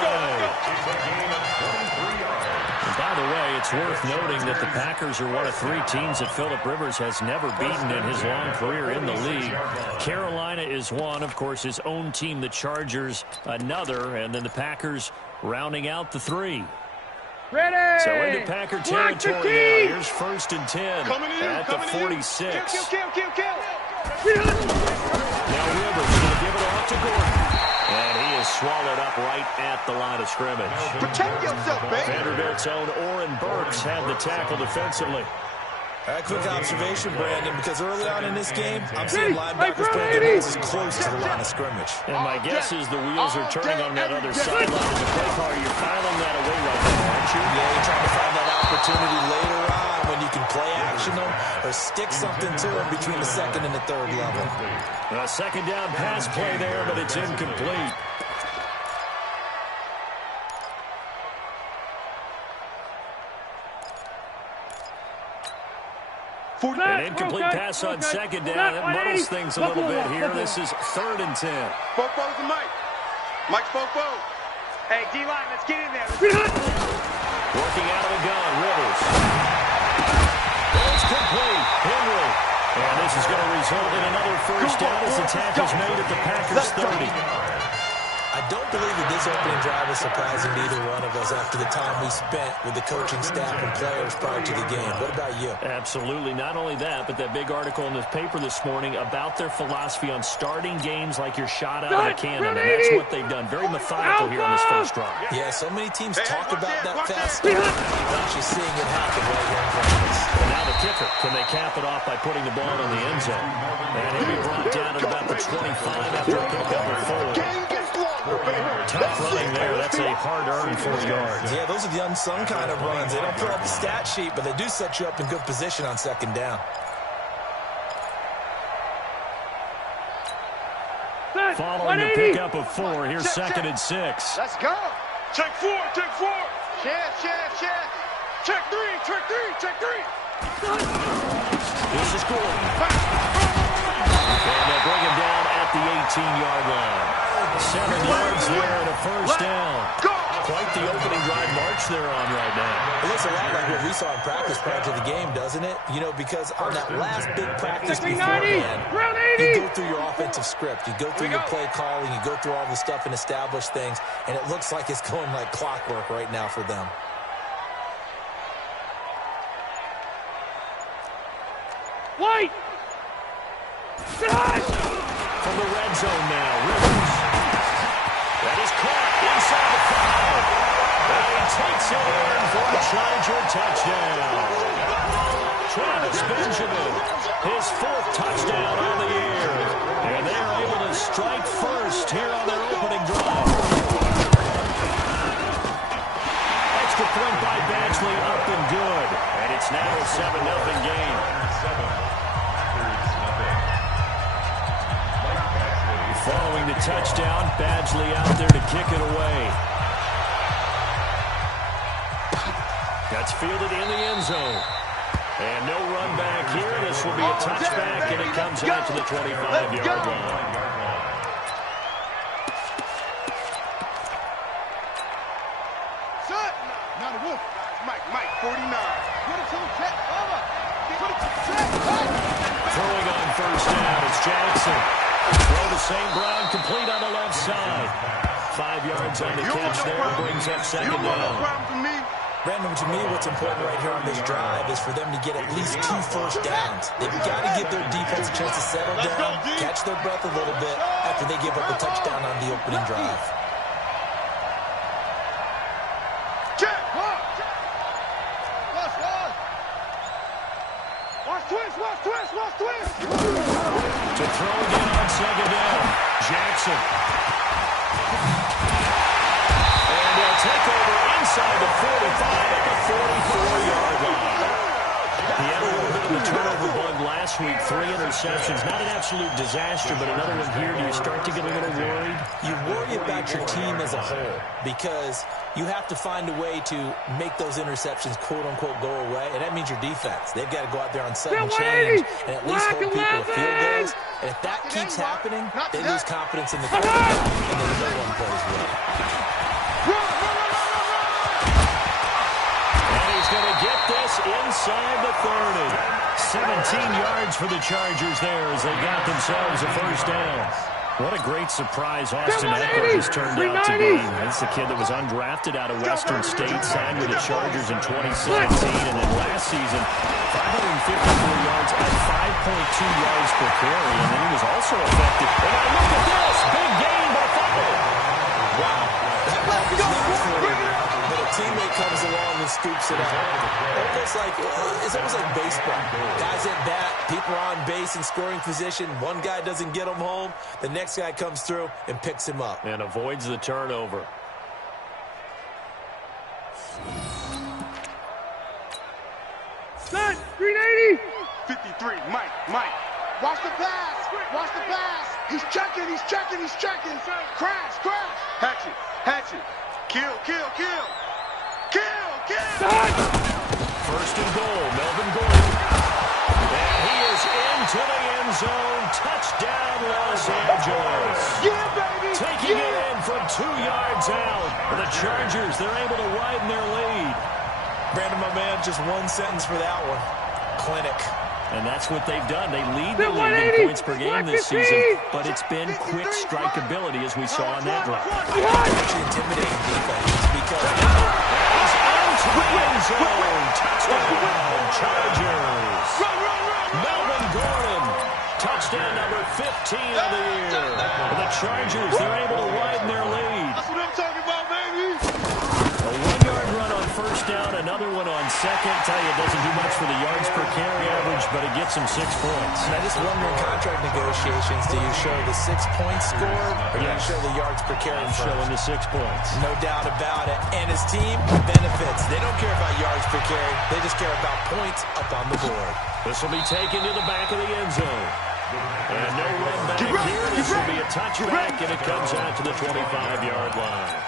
And by the way, it's worth noting that the Packers are one of 3 teams that Phillip Rivers has never beaten in his long career in the league. Carolina is one, of course, his own team, the Chargers, another, and then the Packers rounding out the 3. Ready. So into Packer territory now. Here's 1st and 10 Coming in, at the coming in. 46. Kill. Green hot. Now Rivers going to give it off to Gordon. And he is swallowed up right at the line of scrimmage. Protect yourself, baby. Vanderbilt's own Oren Burks had the tackle defensively. A quick observation, Brandon, because early on in this game, I'm seeing Hey, linebackers hey, playing Brady. as close to the line of scrimmage. And my guess is the wheels are turning on that other sideline. As a play caller, you're filing that away right now, aren't you? Yeah, you're trying to find that opportunity later on when you can play action them or stick something to them between the 2nd and the 3rd level. A 2nd down pass play there, but it's incomplete. An incomplete pass on 2nd down. It muddles things a little bit here. This is 3rd and 10. Fofo's the Mike. Mike's Fofo. Hey, D-line, let's get in there. Green hot. Working out of the gun, Rivers. It's complete. Henry. And this is going to result in another 1st down as the tackle's made at the Packers' 30. I don't believe that this opening drive is surprising to either one of us after the time we spent with the coaching staff and players prior to the game. What about you? Absolutely. Not only that, but that big article in the paper this morning about their philosophy on starting games like you're shot out of a cannon. And that's what they've done. Very methodical here on this first drive. Yeah, so many teams talk about that fast start. We're actually seeing it happen right here in front of us. And now the kicker. Can they cap it off by putting the ball in the end zone? And he'll be brought down at about the 25 after a pickup of 4. Game gets longer, baby. Tough running there. That's a hard-earned 4 yards. Yeah, those are the unsung kind of runs. They don't fill out the stat sheet, but they do set you up in good position on 2nd down. Following the pickup of 4, here's 2nd and 6. Let's go. Check 4. Check. Check 3. This is Gordon. And they'll bring him down at the 18-yard line. 7 yards there and a 1st down. Quite the opening drive march they're on right now. It looks a lot like what we saw in practice prior to the game, doesn't it? You know, because on that last big practice beforehand, you go through your offensive script, you go through your play calling, you go through all the stuff and establish things, and it looks like it's going like clockwork right now for them. White. From the red zone now, Rivers. That is caught inside the 5. And he takes it in for a Charger touchdown. Travis Benjamin, his 4th touchdown on the year. And they are able to strike first here on their opening drive. Extra point by Badgley, up and good. And it's It's now a 7-0 game. Following the touchdown, Badgley out there to kick it away. That's fielded in the end zone. And no run back here. This will be a touchback, and it comes out to the 25-yard line. Now the Wolf. Mike, 49. Throwing on first down, it's Jackson. Throw to St. Brown, complete on the left side. 5 yards on the catch there, brings up second down. Brandon, to me, what's important right here on this drive is for them to get at least 2 first downs. They've got to give their defense a chance to settle down, catch their breath a little bit after they give up a touchdown on the opening drive. Watch twist. To throw again on second down, Jackson. And they'll take over inside the 45 at the 44-yard line. He had a little bit of a turnover bug last week, 3 interceptions. Not an absolute disaster, but another one here. Do you start to get a little worried? You worry about your team as a whole because you have to find a way to make those interceptions, quote-unquote, go away, and that means your defense. They've got to go out there on sudden change and at least hold people to field goals. And if that keeps happening, they lose confidence in the quarterback, and then no one plays well. And he's going to get this inside the 30. 17 yards for the Chargers there as they got themselves a first down. What a great surprise Austin Eckler has turned out to be. That's the kid that was undrafted out of Western State, signed with the Chargers in 2017, and then last season, 554 yards at 5.2 yards per carry, and then he was also effective. And now look at this, big gain by fumble. Wow, that block is not for you, but a teammate comes along and scoops it out. It's almost like baseball. Guys at bat, people are on base in scoring position. One guy doesn't get him home. The next guy comes through and picks him up. And avoids the turnover. Set, 380. 53, Mike. Watch the pass. He's checking. Crash. Hatchet. Kill. First and goal, Melvin Gordon. And he is into the end zone. Touchdown, Los Angeles. Yeah, baby. Taking it in from 2 yards out. And the Chargers, they're able to widen their lead. Brandon, my man, just one sentence for that one. Clinic. And that's what they've done. They lead the league in points per game this season, but it's been quick strikeability as we saw on that drive. Actually intimidating defense because he's into the end zone. Touchdown, Chargers. Melvin Gordon, touchdown number 15 of the year. And the Chargers, they're able to widen their lead. That's what I'm talking about, baby. A 1-yard run on first down, another one on second. Tell you, it doesn't do much for the yards per carry average, but it gets him 6 points. And I just wonder in contract negotiations, do you show the 6 points scored or do you show the yards per carry? I'm showing the 6 points. No doubt about it. And his team benefits. They don't care about yards per carry. They just care about points up on the board. This will be taken to the back of the end zone. And no run back here. This will be a touchback, and it comes out to the 25-yard line.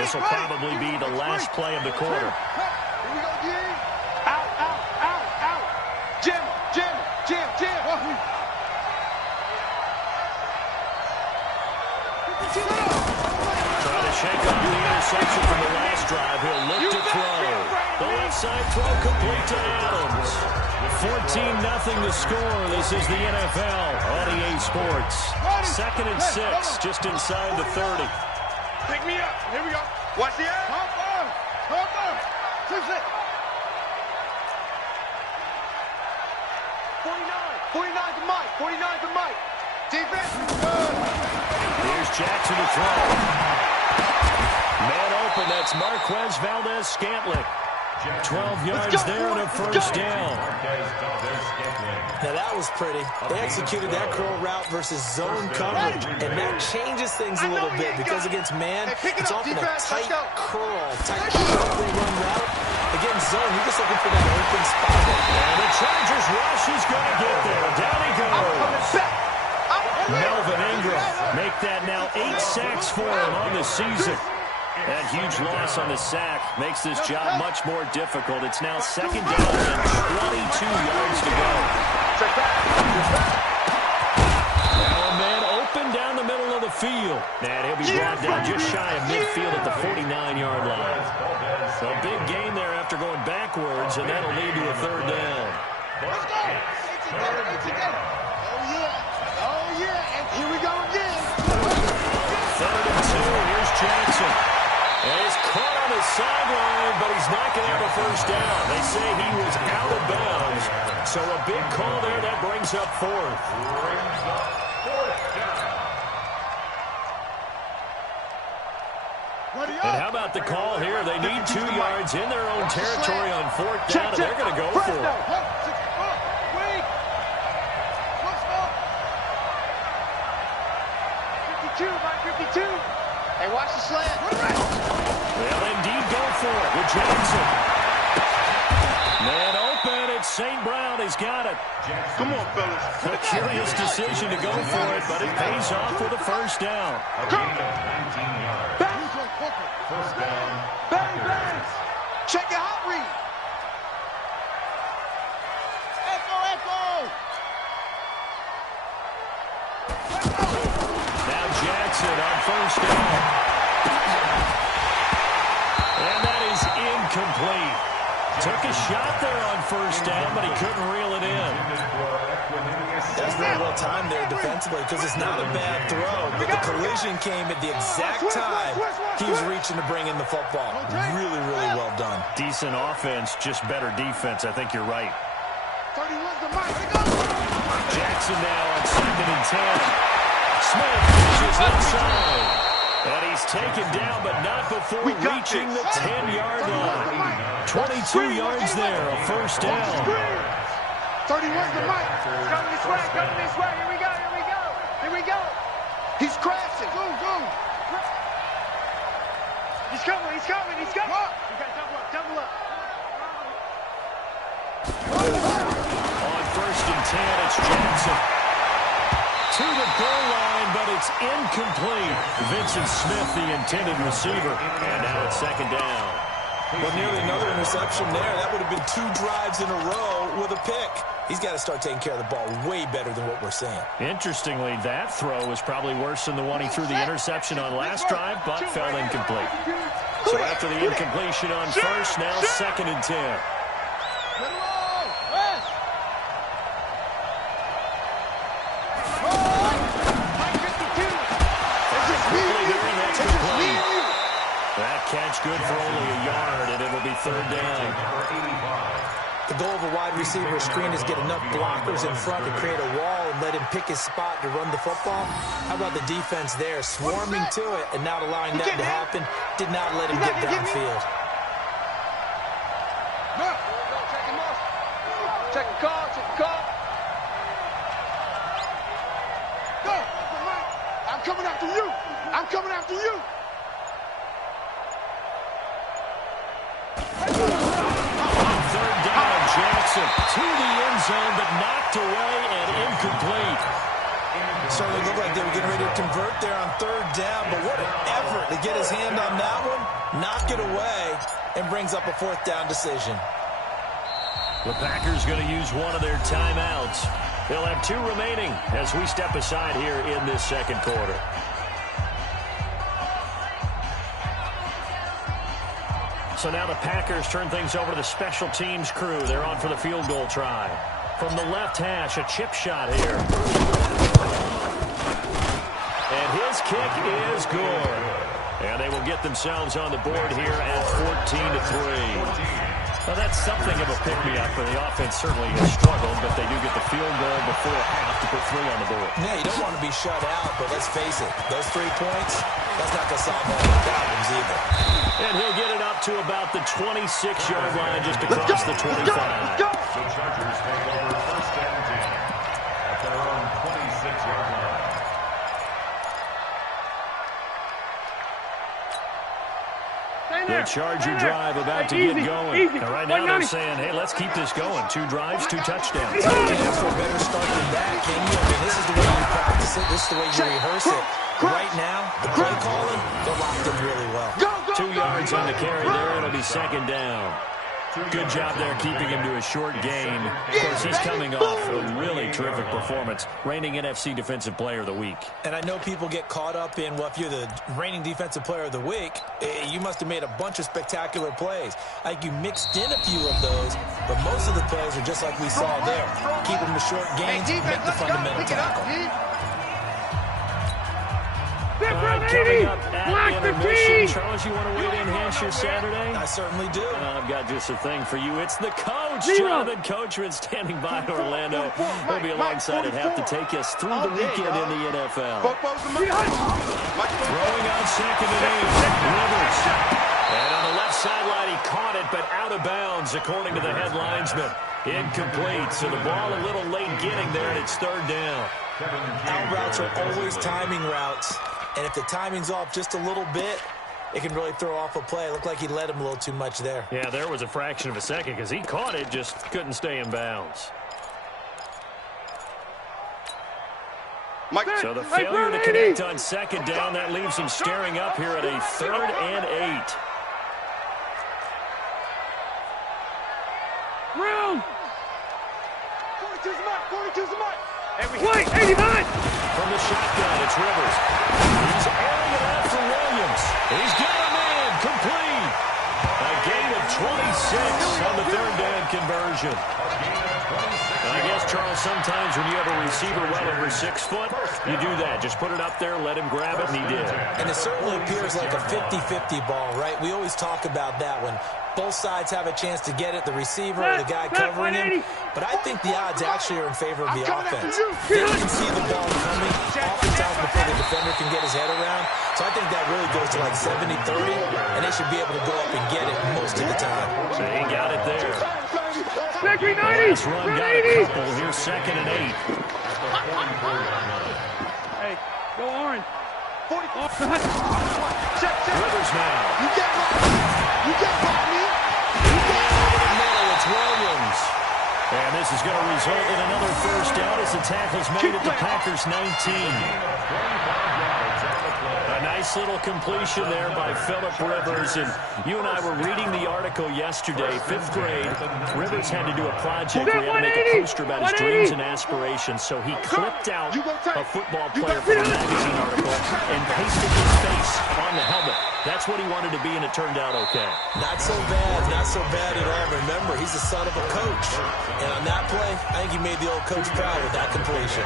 This will probably be the last play of the quarter. Here we go, G. Out. Jam. Trying to shake off the interception from the last drive. He'll look to throw. The left side throw complete to Adams. 14-0 to score. This is the NFL on EA Sports. 2nd and 6, just inside the 30. Pick me up. Here we go. Watch the air. Come on. 6 it. 49 to Mike. Defense. Here's Jackson to throw. Man open, that's Marquez Valdez-Scantling. 12 yards there and a first down. Now that was pretty. They executed that curl route versus zone coverage, and that changes things a little bit because against man, it's often a tight curl, tight curl run route. Against zone, you're just looking for that open spot. And the Chargers rush is going to get there. Down he goes. Melvin Ingram make that now 8 sacks for him on the season. That huge loss on the sack makes this job much more difficult. It's now second down and 22 yards to go. Now a man open down the middle of the field. And he'll be brought down just shy of midfield at the 49-yard line. So a big gain there after going backwards, and that'll lead to a third down. Let's go. Oh, yeah. And here we go again. 3rd and 2. Here's Jackson. And he's caught on the sideline, but he's not going to have a first down. They say he was out of bounds. So a big call there. That brings up 4th. And how about the call here? They need 2 yards in their own territory on 4th down, and they're going to go for it. Hey, watch the slant. They'll indeed go for it with Jackson. Man open, it's St. Brown. He's got it. Come on, fellas. A curious decision to go for it, but it pays off with a first down. First down. Bang. Check your hot read. Echo. Now Jackson on first down. And that is incomplete. Took a shot there on first down, but he couldn't reel it in. That's very well timed there defensively because it's not a bad throw, but the collision came at the exact time he was reaching to bring in the football. Really, really well done. Decent offense, just better defense. I think you're right. 31's the mark. Jackson now on 2nd and 10. Smith pushes inside. And he's taken down, but not before reaching the 10-yard line. 22 yards there, a first down. 31's the mic. Coming this way. Here we go. He's crashing. Go. He's coming. You got double up. On 1st and 10, it's Jackson. To the goal line, but it's incomplete. Vincent Smith, the intended receiver. And now it's 2nd down. Well, nearly another interception there. That would have been 2 drives in a row with a pick. He's got to start taking care of the ball way better than what we're seeing. Interestingly, that throw was probably worse than the one he threw the interception on last drive, but fell incomplete. So after the incompletion on first, now 2nd and 10. That catch good for only a yard, and it'll be 3rd down. The goal of a wide receiver screen is get enough blockers in front to create a wall and let him pick his spot to run the football. How about the defense there, swarming to it and not allowing that to happen? Did not let him get downfield. Check the call. Go. I'm coming after you. Jackson to the end zone, but knocked away and incomplete. Certainly looked like they were getting ready to convert there on 3rd down, but what an effort to get his hand on that one, knock it away, and brings up a 4th down decision. The Packers going to use one of their timeouts. They'll have 2 remaining as we step aside here in this 2nd quarter. So now the Packers turn things over to the special teams crew. They're on for the field goal try. From the left hash, a chip shot here. And his kick is good. And they will get themselves on the board here at 14-3. Well, that's something of a pick-me-up, but the offense certainly has struggled, but they do get the field goal before half to put 3 on the board. Yeah, you don't want to be shut out, but let's face it, those 3 points, that's not going to solve all the problems either. And he'll get it up to about the 26-yard line, just across the 25. The Chargers take over first and 10 at their own 26-yard line. The Charger drive about to get going. And right now they're saying, hey, let's keep this going. 2 drives, 2 touchdowns. You can't ask for a better start than that, can you? I mean, this is the way you practice it. This is the way you rehearse it. Right now, the play calling, they're locked in really well. 2 yards on the carry there. It'll be 2nd down. Good job there keeping him to a short gain. Of course, he's coming off a really terrific performance, reigning NFC Defensive Player of the Week. And I know people get caught up in, well, if you're the reigning Defensive Player of the Week, you must have made a bunch of spectacular plays. I think you mixed in a few of those, but most of the plays are just like we saw there. Keep them to short gains, make the fundamental tackle. Coming up at intermission. Charles, you want to weigh in Hampshire Saturday? I certainly do. I've got just a thing for you. It's the coach, Jonathan Coachman, standing by in Orlando. He'll be alongside and have to take us through the weekend in the NFL. Throwing on 2nd and 8. Rivers. And on the left sideline, he caught it, but out of bounds, according to the head linesman. Incomplete, so the ball a little late getting there, and it's 3rd down. Out routes are always timing routes. And if the timing's off just a little bit, it can really throw off a play. It looked like he led him a little too much there. Yeah, there was a fraction of a second because he caught it, just couldn't stay in bounds. So the failure to connect on 2nd down, that leaves him staring up here at a 3rd and 8. Room. 42's the mark. 42's the mark. White, 89. From the shotgun, it's Rivers. He's airing it out for Williams. He's got a man complete. A gain of 26 on the 3rd down conversion. And I guess, Charles, sometimes when you have a receiver well over 6 foot, you do that. Just put it up there, let him grab it, and he did. And it certainly appears like a 50-50 ball, right? We always talk about that when both sides have a chance to get it, the receiver or the guy covering him. But I think the odds actually are in favor of the offense. They can see the ball coming oftentimes before the defender can get his head around. So I think that really goes to like 70-30, and they should be able to go up and get it most of the time. So he got it there. Victory 90. Last run got a couple. Here's 2nd and 8. Hey, go orange. Rivers now. You can't block me. Over the middle, it's Williams. And this is going to result in another 1st down as the tackle's made at the Packers' 19. A nice little completion there by Phillip Rivers. And you and I were reading the article yesterday, 5th grade. Rivers had to do a project where he had to make a poster about his dreams and aspirations. So he clipped out a football player from a magazine article and pasted his face on the helmet. That's what he wanted to be, and it turned out okay. Not so bad at all. Remember, he's the son of a coach. And on that play, I think he made the old coach proud with that completion.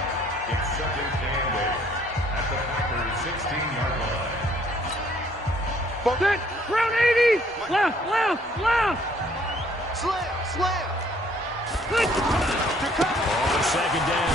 It's 2nd and 8 at the Packers' 16-yard line. Set. Round 80. Left. Slam. On 2nd down,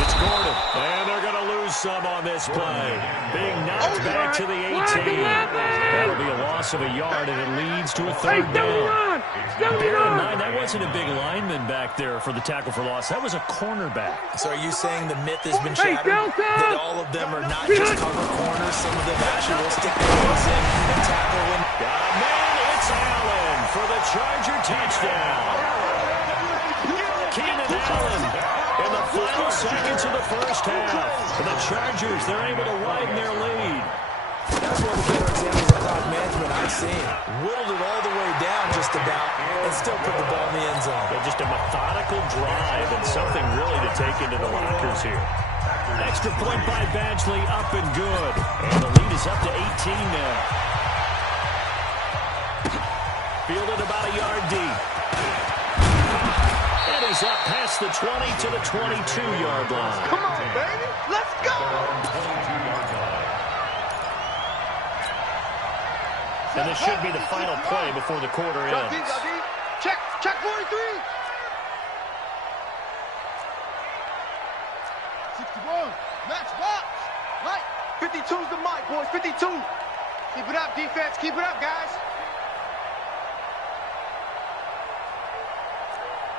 it's Gordon. And they're going to lose some on this play. Being knocked back to the 18. That'll be a loss of a yard, and it leads to a 3rd down. Bear in mind, that wasn't a big lineman back there for the tackle for loss. That was a cornerback. So are you saying the myth has been shattered? That all of them are not just cover corners? Some of them actually will stick their heels in and tackle when... Got a man, it's Allen for the Charger touchdown. Keenan Allen in the final seconds of the 1st half. For the Chargers, they're able to widen their lead. That's one of the better examples of clock management I've seen. Whittled it all the way down just about and still put the ball in the end zone. Yeah, just a methodical drive and something really to take into the lockers here. Extra point by Badgley, up and good. And the lead is up to 18 now. Fielded about a yard deep. And he's up past the 20 to the 22-yard line. Come on, baby. Let's go. And this should be the final play before the quarter ends. Check. Check 43. 61. Match box. Right. 52's the mic, boys. 52. Keep it up, defense. Keep it up, guys.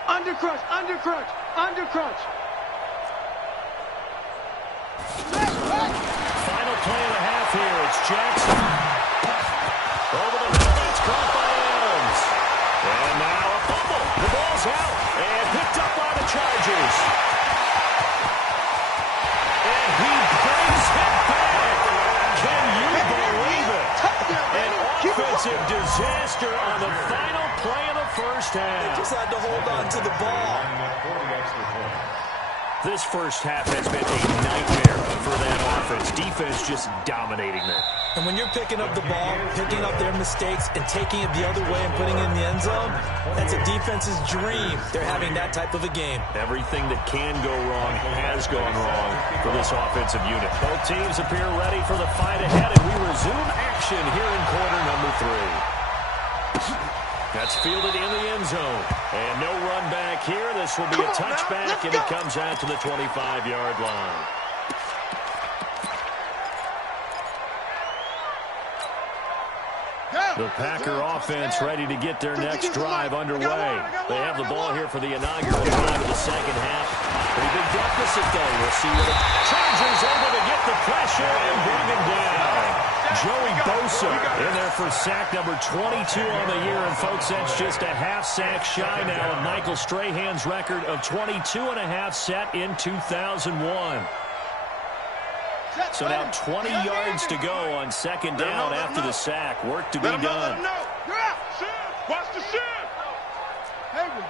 Undercrunch, undercrunch, undercrunch. Final play and a half here. It's Jackson. Over the middle. That's caught by Adams. And now a fumble. The ball's out. And picked up by the Chargers. And he brings it back. Can you believe it? An offensive disaster on the final play of the first half. Just had to hold on to the ball. This first half has been a nightmare for that offense. Defense just dominating them. And when you're picking up the ball, picking up their mistakes, and taking it the other way and putting it in the end zone, that's a defense's dream. They're having that type of a game. Everything that can go wrong has gone wrong for this offensive unit. Both teams appear ready for the fight ahead, and we resume action here in quarter number 3. That's fielded in the end zone. And no run back here. This will be a touchback, and it comes out to the 25-yard line. The Packer offense ready to get their next drive underway. They have the ball here for the inaugural drive of the second half. Pretty big deficit, though. We'll see what the Chargers able to get the pressure and bring him down. Joey Bosa in there for sack number 22 on the year. And, folks, that's just a half sack shy now of Michael Strahan's record of 22.5 set in 2001. So now 20 yards to go on second down after the sack. Work to be done. Watch the shift. Hayward.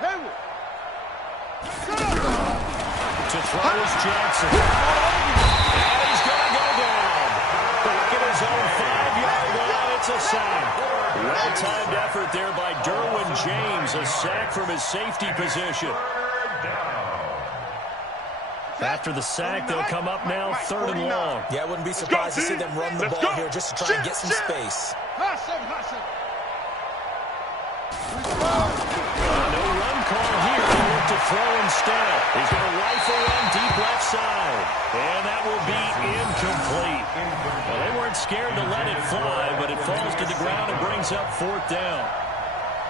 To throw is Jackson. And he's going to go down. Back at his own 5-yard line. It's a sack. Well-timed effort there by Derwin James. A sack from his safety position. After the sack, they'll come up now 3rd and long. Yeah, I wouldn't be surprised to see them run the ball here just to try and get some space. Hot seven. No run call here. They look to throw instead. He's going to rifle run deep left side. And that will be incomplete. Well, they weren't scared to let it fly, but it falls to the ground and brings up 4th down.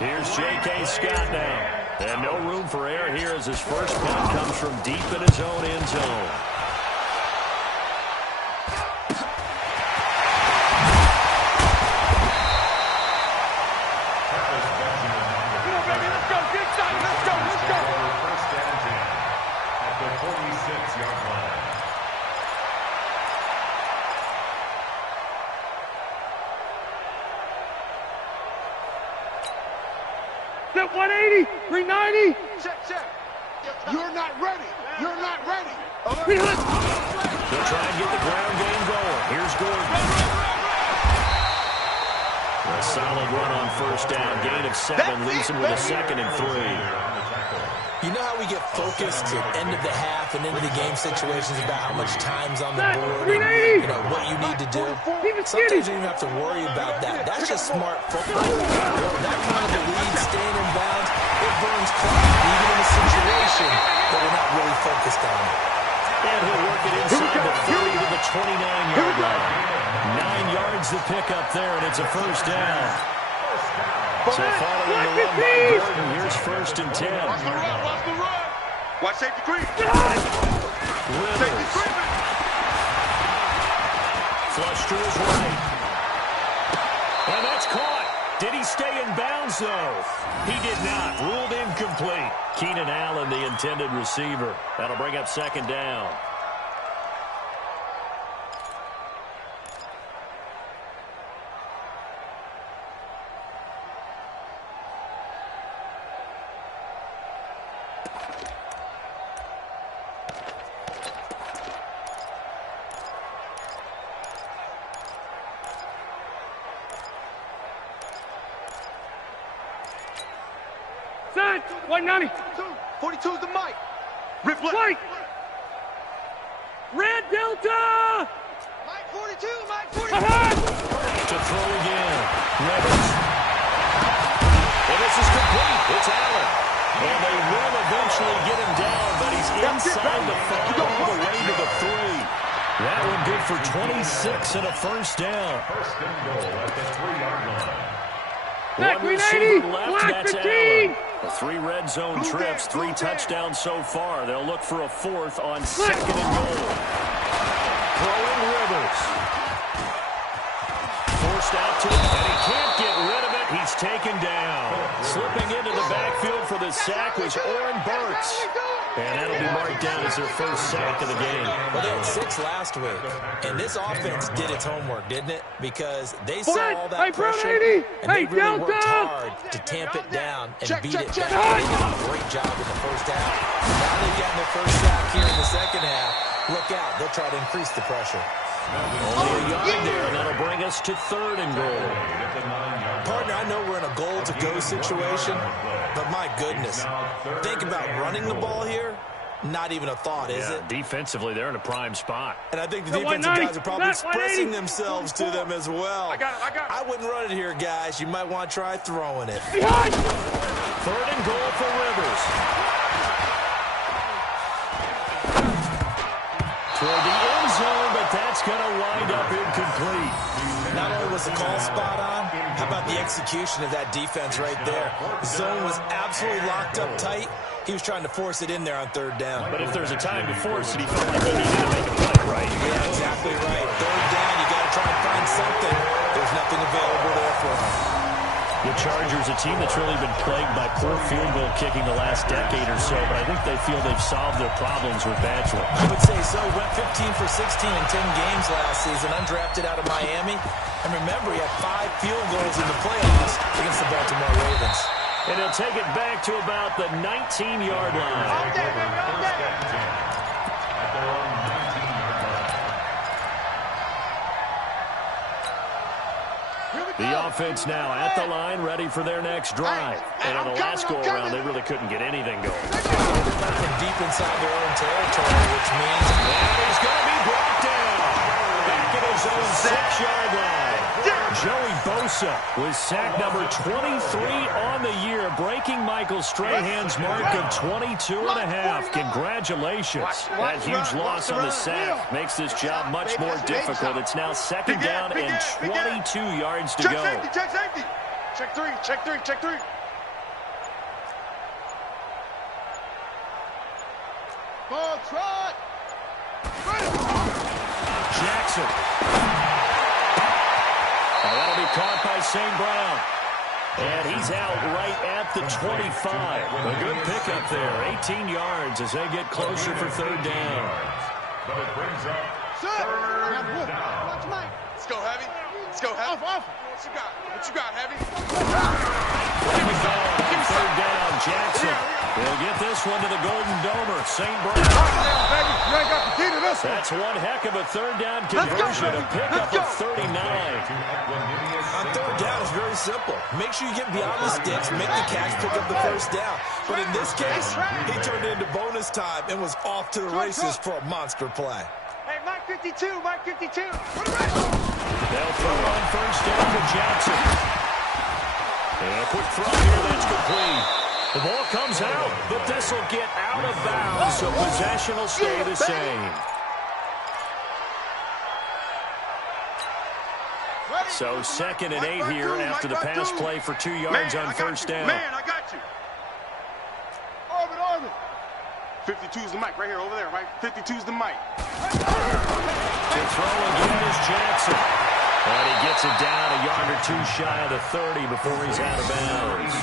Here's J.K. Scott now. And no room for error here as his first punt comes from deep in his own end zone. Let's go. First down 10 at the 46-yard line. Set 180, 390. Check. You're not ready. Three hundred. They'll try and get the ground game going. Here's Gordon. A solid run on first down. Gain of 7 leaves him with a 2nd and 3. You know how we get focused at end of the half and into the game situations about how much time's on the board and what you need to do? Sometimes you don't even have to worry about that. That's just smart football. That kind of a lead, staying in bounds, it burns clock, even in a situation that we're not really focused on. And he'll work it inside the 30 to the 29-yard line. 9 yards to pick up there, and it's a first down. So following the run by Gordon, here's 1st and 10. Watch the run. Watch safety creep. Rivers. Flush to his right. And that's caught. Did he stay in bounds, though? He did not. Ruled incomplete. Keenan Allen, the intended receiver. That'll bring up 2nd down. Set 190. 42's the mic. Rip left. White. Red Delta. Mike 42, Mike 42. Ahead. To throw again. Rivers. And this is complete. complete. It's Allen. And they will eventually get him down, but he's inside the 5 all the way to the 3. That one good for 26 and a first down. First and goal at the 3-yard line. One receiver left, that's Allen. The 3 red zone trips, 3 touchdowns so far. They'll look for a 4th on 2nd and goal. Throwing Rivers. Forced out to him, and he can't get rid of it. He's taken down. Slipping into the backfield for the sack was Oren Burks. And that'll be marked down as their first sack of the game. Well, they had 6 last week, and this offense did its homework, didn't it? Because they saw all that pressure, and they really worked hard to tamp it down and beat it down. They did a great job in the first half. Now they've gotten their first sack here in the second half. Look out. They'll try to increase the pressure. Only a yard there, and that'll bring us to 3rd and goal. Partner, I know we're in a goal-to-go situation, but my goodness, think about running the ball here. Not even a thought, is it? Defensively, they're in a prime spot. And I think the defensive guys are probably expressing themselves to them as well. I wouldn't run it here, guys. You might want to try throwing it. 3rd and goal for Rivers. Toward the end zone, but that's going to wind up incomplete. Not only was the call spot on, how about the execution of that defense right there? The zone was absolutely locked up tight. He was trying to force it in there on 3rd down. But if there's a time to force it, he felt like he needed to make a play, right? Yeah, exactly right. 3rd down, you got to try and find something. There's nothing available there for him. The Chargers, a team that's really been plagued by poor field goal kicking the last decade or so, but I think they feel they've solved their problems with Badger. I would say so. Went 15 for 16 in 10 games last season, undrafted out of Miami. And remember, he had 5 field goals in the playoffs against the Baltimore Ravens. And he'll take it back to about the 19-yard line. The offense now at the line, ready for their next drive. And on the last go-around, they really couldn't get anything going. From deep inside their own territory, which means that he's going to be brought down. Back at his own 6-yard line. Joey Bosa was sack number 23 on the year, breaking Michael Strahan's mark of 22.5. Congratulations. That huge loss on the sack makes this job much more difficult. It's now 2nd down and 22 yards to go. Check safety. Check 3. Check 3. Check 3. Ball trot. Jackson. That'll be caught by St. Brown. And he's out right at the 25. A good pickup there. 18 yards as they get closer for 3rd down. But it brings up 3rd down. Let's go, Heavy. Let's go, Heavy. Off. What you got, Heavy? 3rd down, Jackson. We'll get this one to the Golden Domer. St. Brown. You ain't got the key to this one. That's one heck of a 3rd down conversion. A pickup of 39. On 3rd down, it's very simple. Make sure you get beyond the sticks, make the catch, pick up the first down. But in this case, he turned it into bonus time and was off to the races for a monster play. Hey, Mike 52, Mike 52. They'll throw on 1st down to Jackson. And a quick throw here, that's complete. The ball comes out, but this will get out of bounds, so possession will stay the same. So 2nd and 8 here after the pass play for 2 yards on 1st down. Man, I got you. Orbit. 52's the mic right here, over there, right? 52's the mic. To throw again is Jackson. And he gets it down a yard or 2 shy of the 30 before he's out of bounds.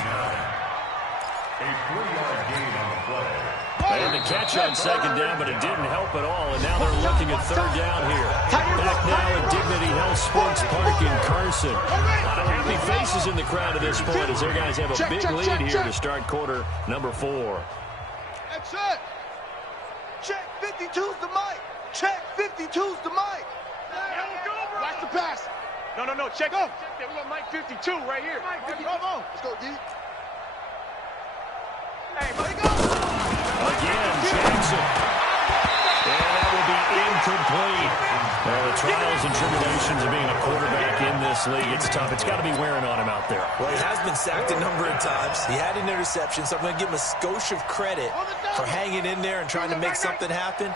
A 3-yard gain on the play. They had the catch on 2nd down, but it didn't help at all, and now they're looking at 3rd down here. Back now at Dignity Health Sports Park in Carson. A lot of happy faces in the crowd at this point as their guys have a big lead here to start quarter number 4. That's it. Check 52's the mic. Check 52's the mic. Watch the pass. No. Check. We got Mike 52 right here. Come on. Let's go, D. Hey, Mike. Again, Jackson. And that will be incomplete. Well, the trials and tribulations of being a quarterback in this league, it's tough. It's got to be wearing on him out there. Well, he has been sacked a number of times. He had an interception, so I'm going to give him a skosh of credit for hanging in there and trying to make something happen,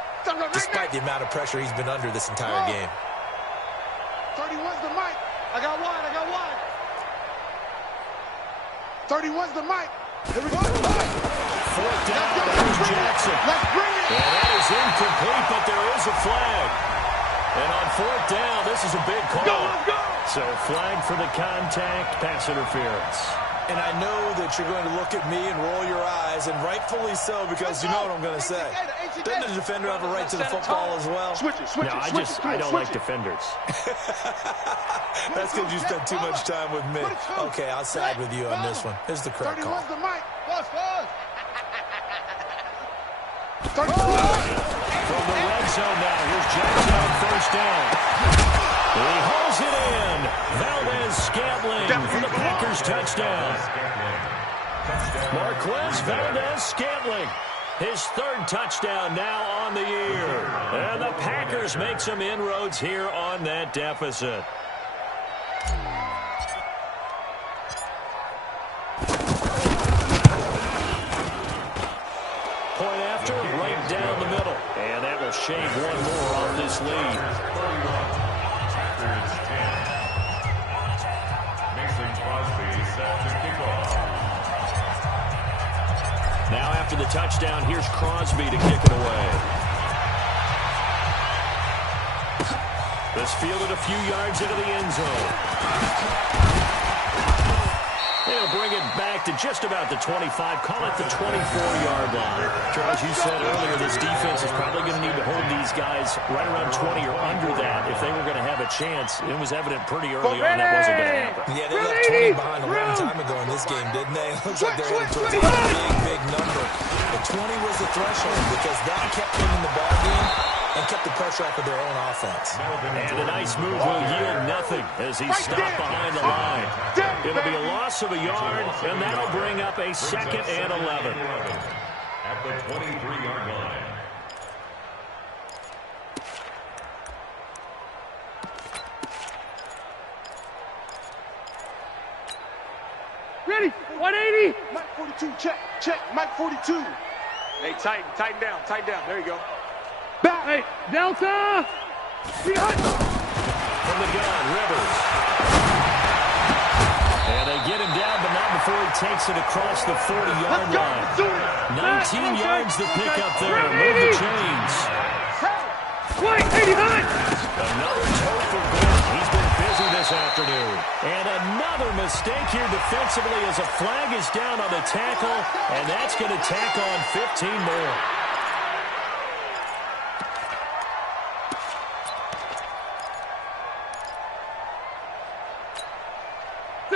despite the amount of pressure he's been under this entire game. 31's the mic. I got one. 31's the mic. Here we go. Fourth down, there's Jackson. Let's bring it. And that is incomplete, but there is a flag. And on fourth down, this is a big call. Let's go. So flag for the contact, pass interference. And I know that you're going to look at me and roll your eyes, and rightfully so, because you know what I'm going to say. Doesn't the defender have a right to the football as well? No, I don't like defenders. That's because you spent too much time with me. Okay, I'll side with you on this one. Here's the correct call. 31's the mic. From the red zone now, here's Jackson on first down. He hauls it in. Valdez-Scantling for the Packers touchdown. Marquez Valdez-Scantling, his third touchdown now on the year. And the Packers make some inroads here on that deficit. Point after, right down the middle. And that will shave one more off this lead. Now after the touchdown, here's Crosby to kick it away. This fielded a few yards into the end zone. They'll bring it back to just about the 25, call it the 24-yard line. Charles, you said earlier this defense is probably going to need to hold these guys right around 20 or under that if they were going to have a chance. It was evident pretty early on that wasn't going to happen. Yeah, they left 20 behind a long time ago in this game, didn't they? It looks like they're heading towards a big number. But 20 was the threshold because that kept them in the ballgame and kept the pressure off of their own offense. And a nice move will yield nothing as he's stopped behind the line. It'll be a loss of a yard, and that'll bring up a 2nd and 11. At the 23-yard line. Ready, 180. Mike 42, check, Mike 42. Hey, tighten down. There you go. Back. Hey, Delta. From the gun, Rivers. And they get him down, but not before he takes it across the 40-yard line. 19 yards to pick up there. Move the chains. Wait, 80 high. Another toe for Gordon. He's been busy this afternoon. And another mistake here defensively as a flag is down on the tackle, and that's going to tack on 15 more.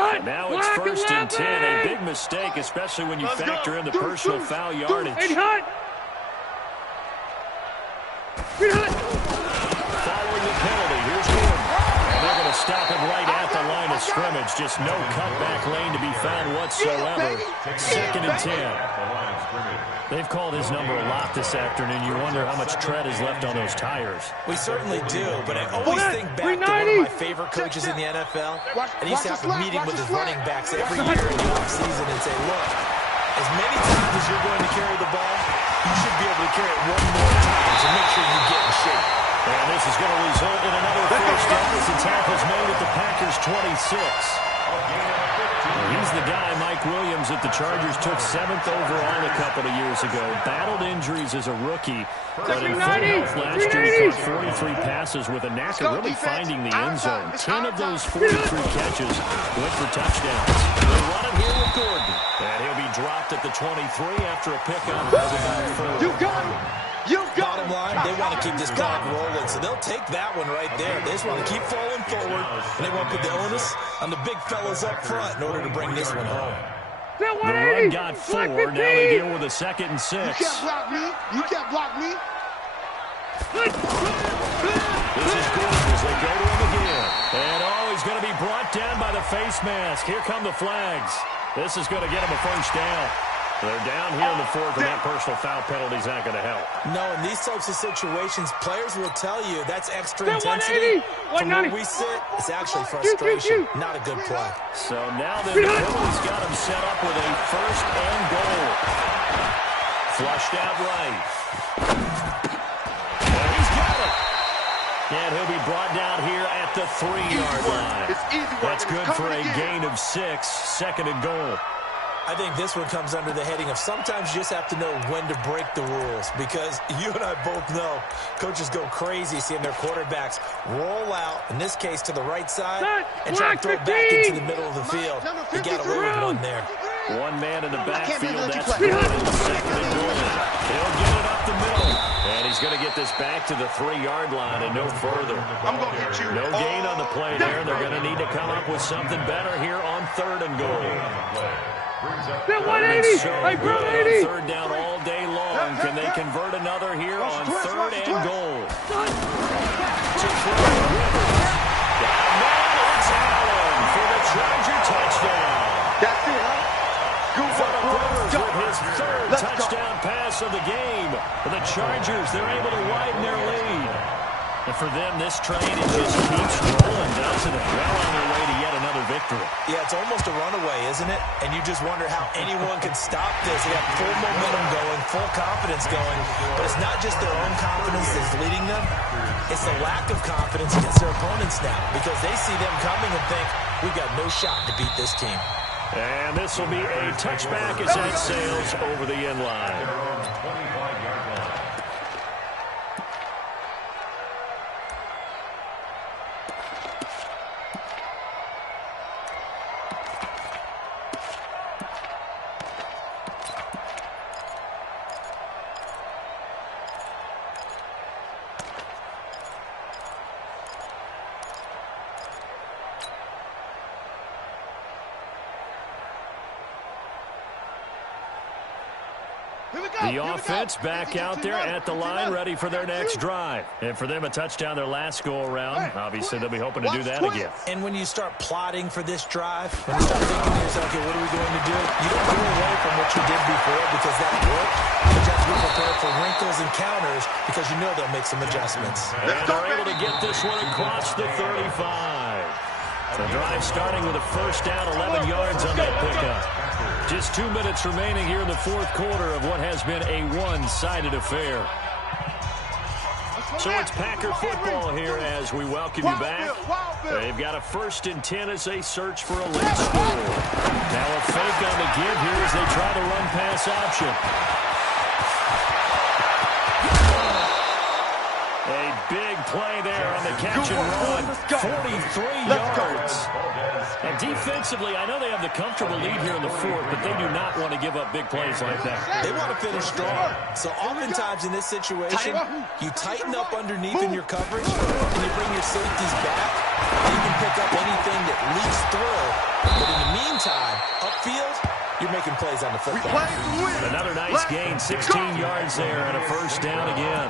And now it's 1st and 10. A big mistake, especially when you factor in the personal foul yardage. Following the penalty, here's Gordon. And they're going to stop him right at the line of scrimmage. Just no cutback lane to be found whatsoever. 2nd and 10. They've called his number a lot this afternoon. You wonder how much tread is left on those tires. We certainly do, but I always think back to one of my favorite coaches in the NFL. And he used to have a meeting with his running backs every year in the offseason and say, look, as many times as you're going to carry the ball, you should be able to carry it one more time to make sure you get in shape. And this is going to result in another first down as the tackle's made at the Packers' 26. He's the guy, Mike Williams, that the Chargers took 7th overall a couple of years ago. Battled injuries as a rookie, but in full health last year, he caught 43 passes with a knack of really finding the end zone. 10 of those 43 catches went for touchdowns. They run it here with Gordon, and he'll be dropped at the 23 after a pickup. You got him. Bottom line, they want to keep this clock rolling, so they'll take that one right there. They just want to keep falling forward, and they want to put the onus on the big fellas up front in order to bring this one home. The run got 4. Now they deal with a 2nd and 6. You can't block me. This is Gordon as they go to him again. And he's going to be brought down by the face mask. Here come the flags. This is going to get him a first down. They're down here in the fourth, and that personal foul penalty is not going to help. No, in these types of situations, players will tell you that's extra They're intensity. 180, From where 190. we sit, it's actually frustration, not a good play. So now the penalty's got him set up with a first and goal. Flushed out right. And he's got it. And he'll be brought down here at the 3-yard line. That's good for a gain of 6, second and goal. I think this one comes under the heading of sometimes you just have to know when to break the rules, because you and I both know coaches go crazy seeing their quarterbacks roll out, in this case to the right side, and try to throw it back into the middle of the field. He got away with one there. One man in the backfield, that's good. Second and goal. He'll get it up the middle. And he's going to get this back to the 3-yard line and no further. I'm going to hit you. No gain on the play there. They're going to need to come up with something better here on 3rd and goal. They're 180. Hey, bro, 80. Third down all day long. Can they convert another here on 3rd and goal? To throw Rivers. Now it's Allen for the Charger touchdown. That's it, huh? Rivers with his 3rd touchdown pass of the game. For the Chargers, they're able to widen their lead. And for them, this train, it just keeps rolling, doesn't it? Well on their way to yet another victory. Yeah, it's almost a runaway, isn't it? And you just wonder how anyone can stop this. They got full momentum going, full confidence going. But it's not just their own confidence that's leading them. It's the lack of confidence against their opponents now, because they see them coming and think, we've got no shot to beat this team. And this will be a touchback as that sails over the end line. The offense back out there at the line, ready for their next drive. And for them, a touchdown their last go-around. Obviously, they'll be hoping to do that again. And when you start plotting for this drive, when you start thinking to yourself, okay, what are we going to do? You don't go away from what you did before because that worked. But you have to be prepared for wrinkles and counters because you know they'll make some adjustments. And they're able to get this one across the 35. The drive starting with a first down, 11 yards on that pickup. Just 2 minutes remaining here in the fourth quarter of what has been a one-sided affair. So it's Packer football here as we welcome you back. They've got a 1st and 10 as they search for a late score. Now a fake on the give here as they try the run-pass option. A big play there on the catch and run. 43 yards. And defensively, I know they have the comfortable lead here in the fourth, but they do not want to give up big plays like that. They want to finish strong. So oftentimes in this situation, you tighten up underneath in your coverage, and you bring your safeties back, and you can pick up anything that leaks through. But in the meantime, upfield, you're making plays on the football. Another nice gain, 16 yards there, and a first down again.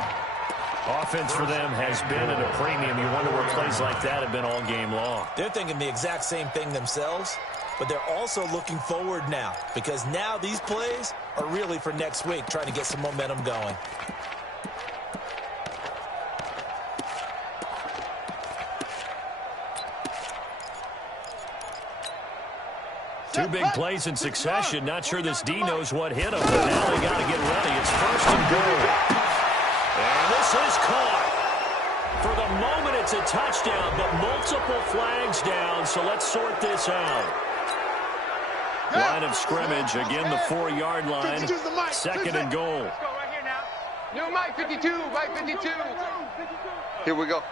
Offense for them has been at a premium. You wonder where plays like that have been all game long. They're thinking the exact same thing themselves, but they're also looking forward now because now these plays are really for next week, trying to get some momentum going. Two big plays in succession. Not sure this D knows what hit him, but now they got to get ready. It's 1st and goal. And this is caught. For the moment, it's a touchdown, but multiple flags down, so let's sort this out. Line of scrimmage, again the 4-yard line, 2nd and goal. Let's go right here now. New Mike 52, Mike 52. Here we go.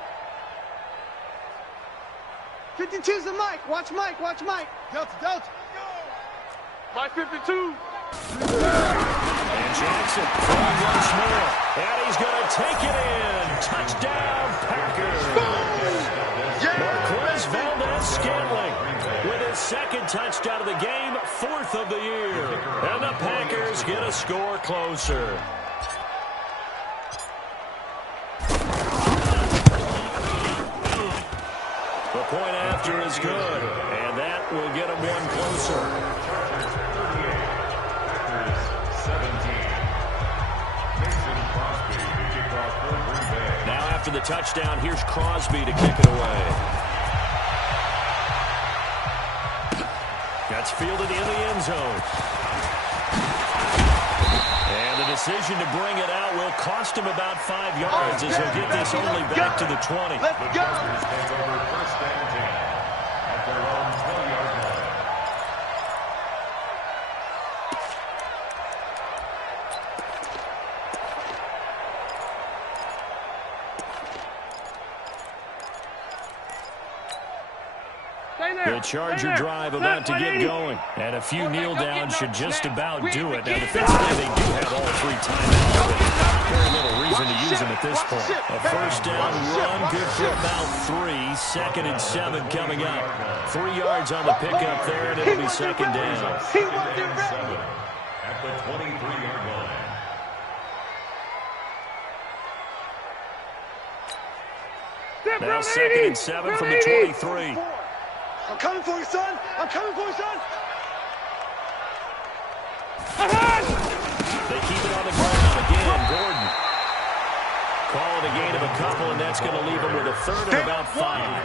52's the Mike. Watch Mike. Watch Mike. Delta. Mike 52. And Jackson throwing once more. And he's going to take it in. Touchdown, Packers. Marquez Valdez-Scantling with his 2nd touchdown of the game, 4th of the year. And the Packers get a score closer. The point after is good, and that will get them one closer. Now after the touchdown, here's Crosby to kick it away. That's fielded in the end zone. And the decision to bring it out will cost him about 5 yards as he'll get this only back to the 20. Let's go. Take over first and 10 at their own 20-yard line. The Charger drive about to get going. And a few kneel downs should just about do it. Now, defensively, they do have all 3 timeouts. Very little reason to use them at this point. A first down run, good for about 3. 2nd and 7 coming up. 3 yards on the pickup there, and it'll be 2nd down. He wasn't ready. At the 23-yard line. Now 2nd and 7 from the 23. I'm coming for you, son. I'm coming for you, son. They keep it on the ground. Again, Gordon. Call it a gain of a couple, and that's going to leave them with a 3rd and about 5.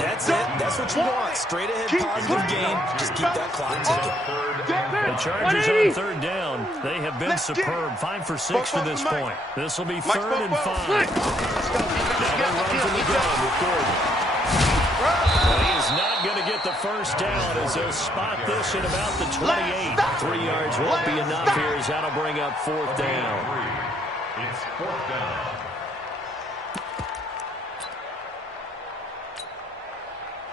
That's it. That's what you want. Straight ahead, positive game. Just keep that clock ticking. The Chargers on 3rd down. They have been superb. 5 for 6 to this point. This will be 3rd and 5. Now they run from the gun with Gordon. But he is not going to get the first down as they'll spot this at about the 28. 3 yards won't be enough here as that'll bring up 4th down. It's 4th down.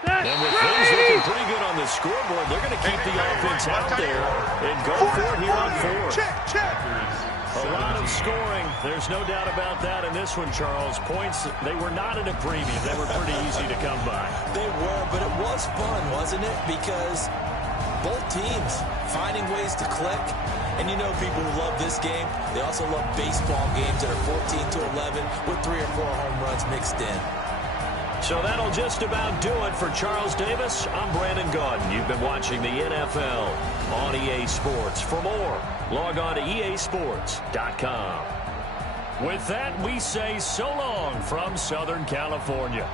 And with things looking pretty good on the scoreboard, they're going to keep the offense out there and go for it here on 4th. Check. A lot of scoring. There's no doubt about that in this one, Charles. Points, they were not in a premium. They were pretty easy to come by. They were, but it was fun, wasn't it? Because both teams finding ways to click. And you know people who love this game, they also love baseball games that are 14-11 with 3 or 4 home runs mixed in. So that'll just about do it for Charles Davis. I'm Brandon Gaudin. You've been watching the NFL on EA Sports. For more, log on to easports.com. With that, we say so long from Southern California.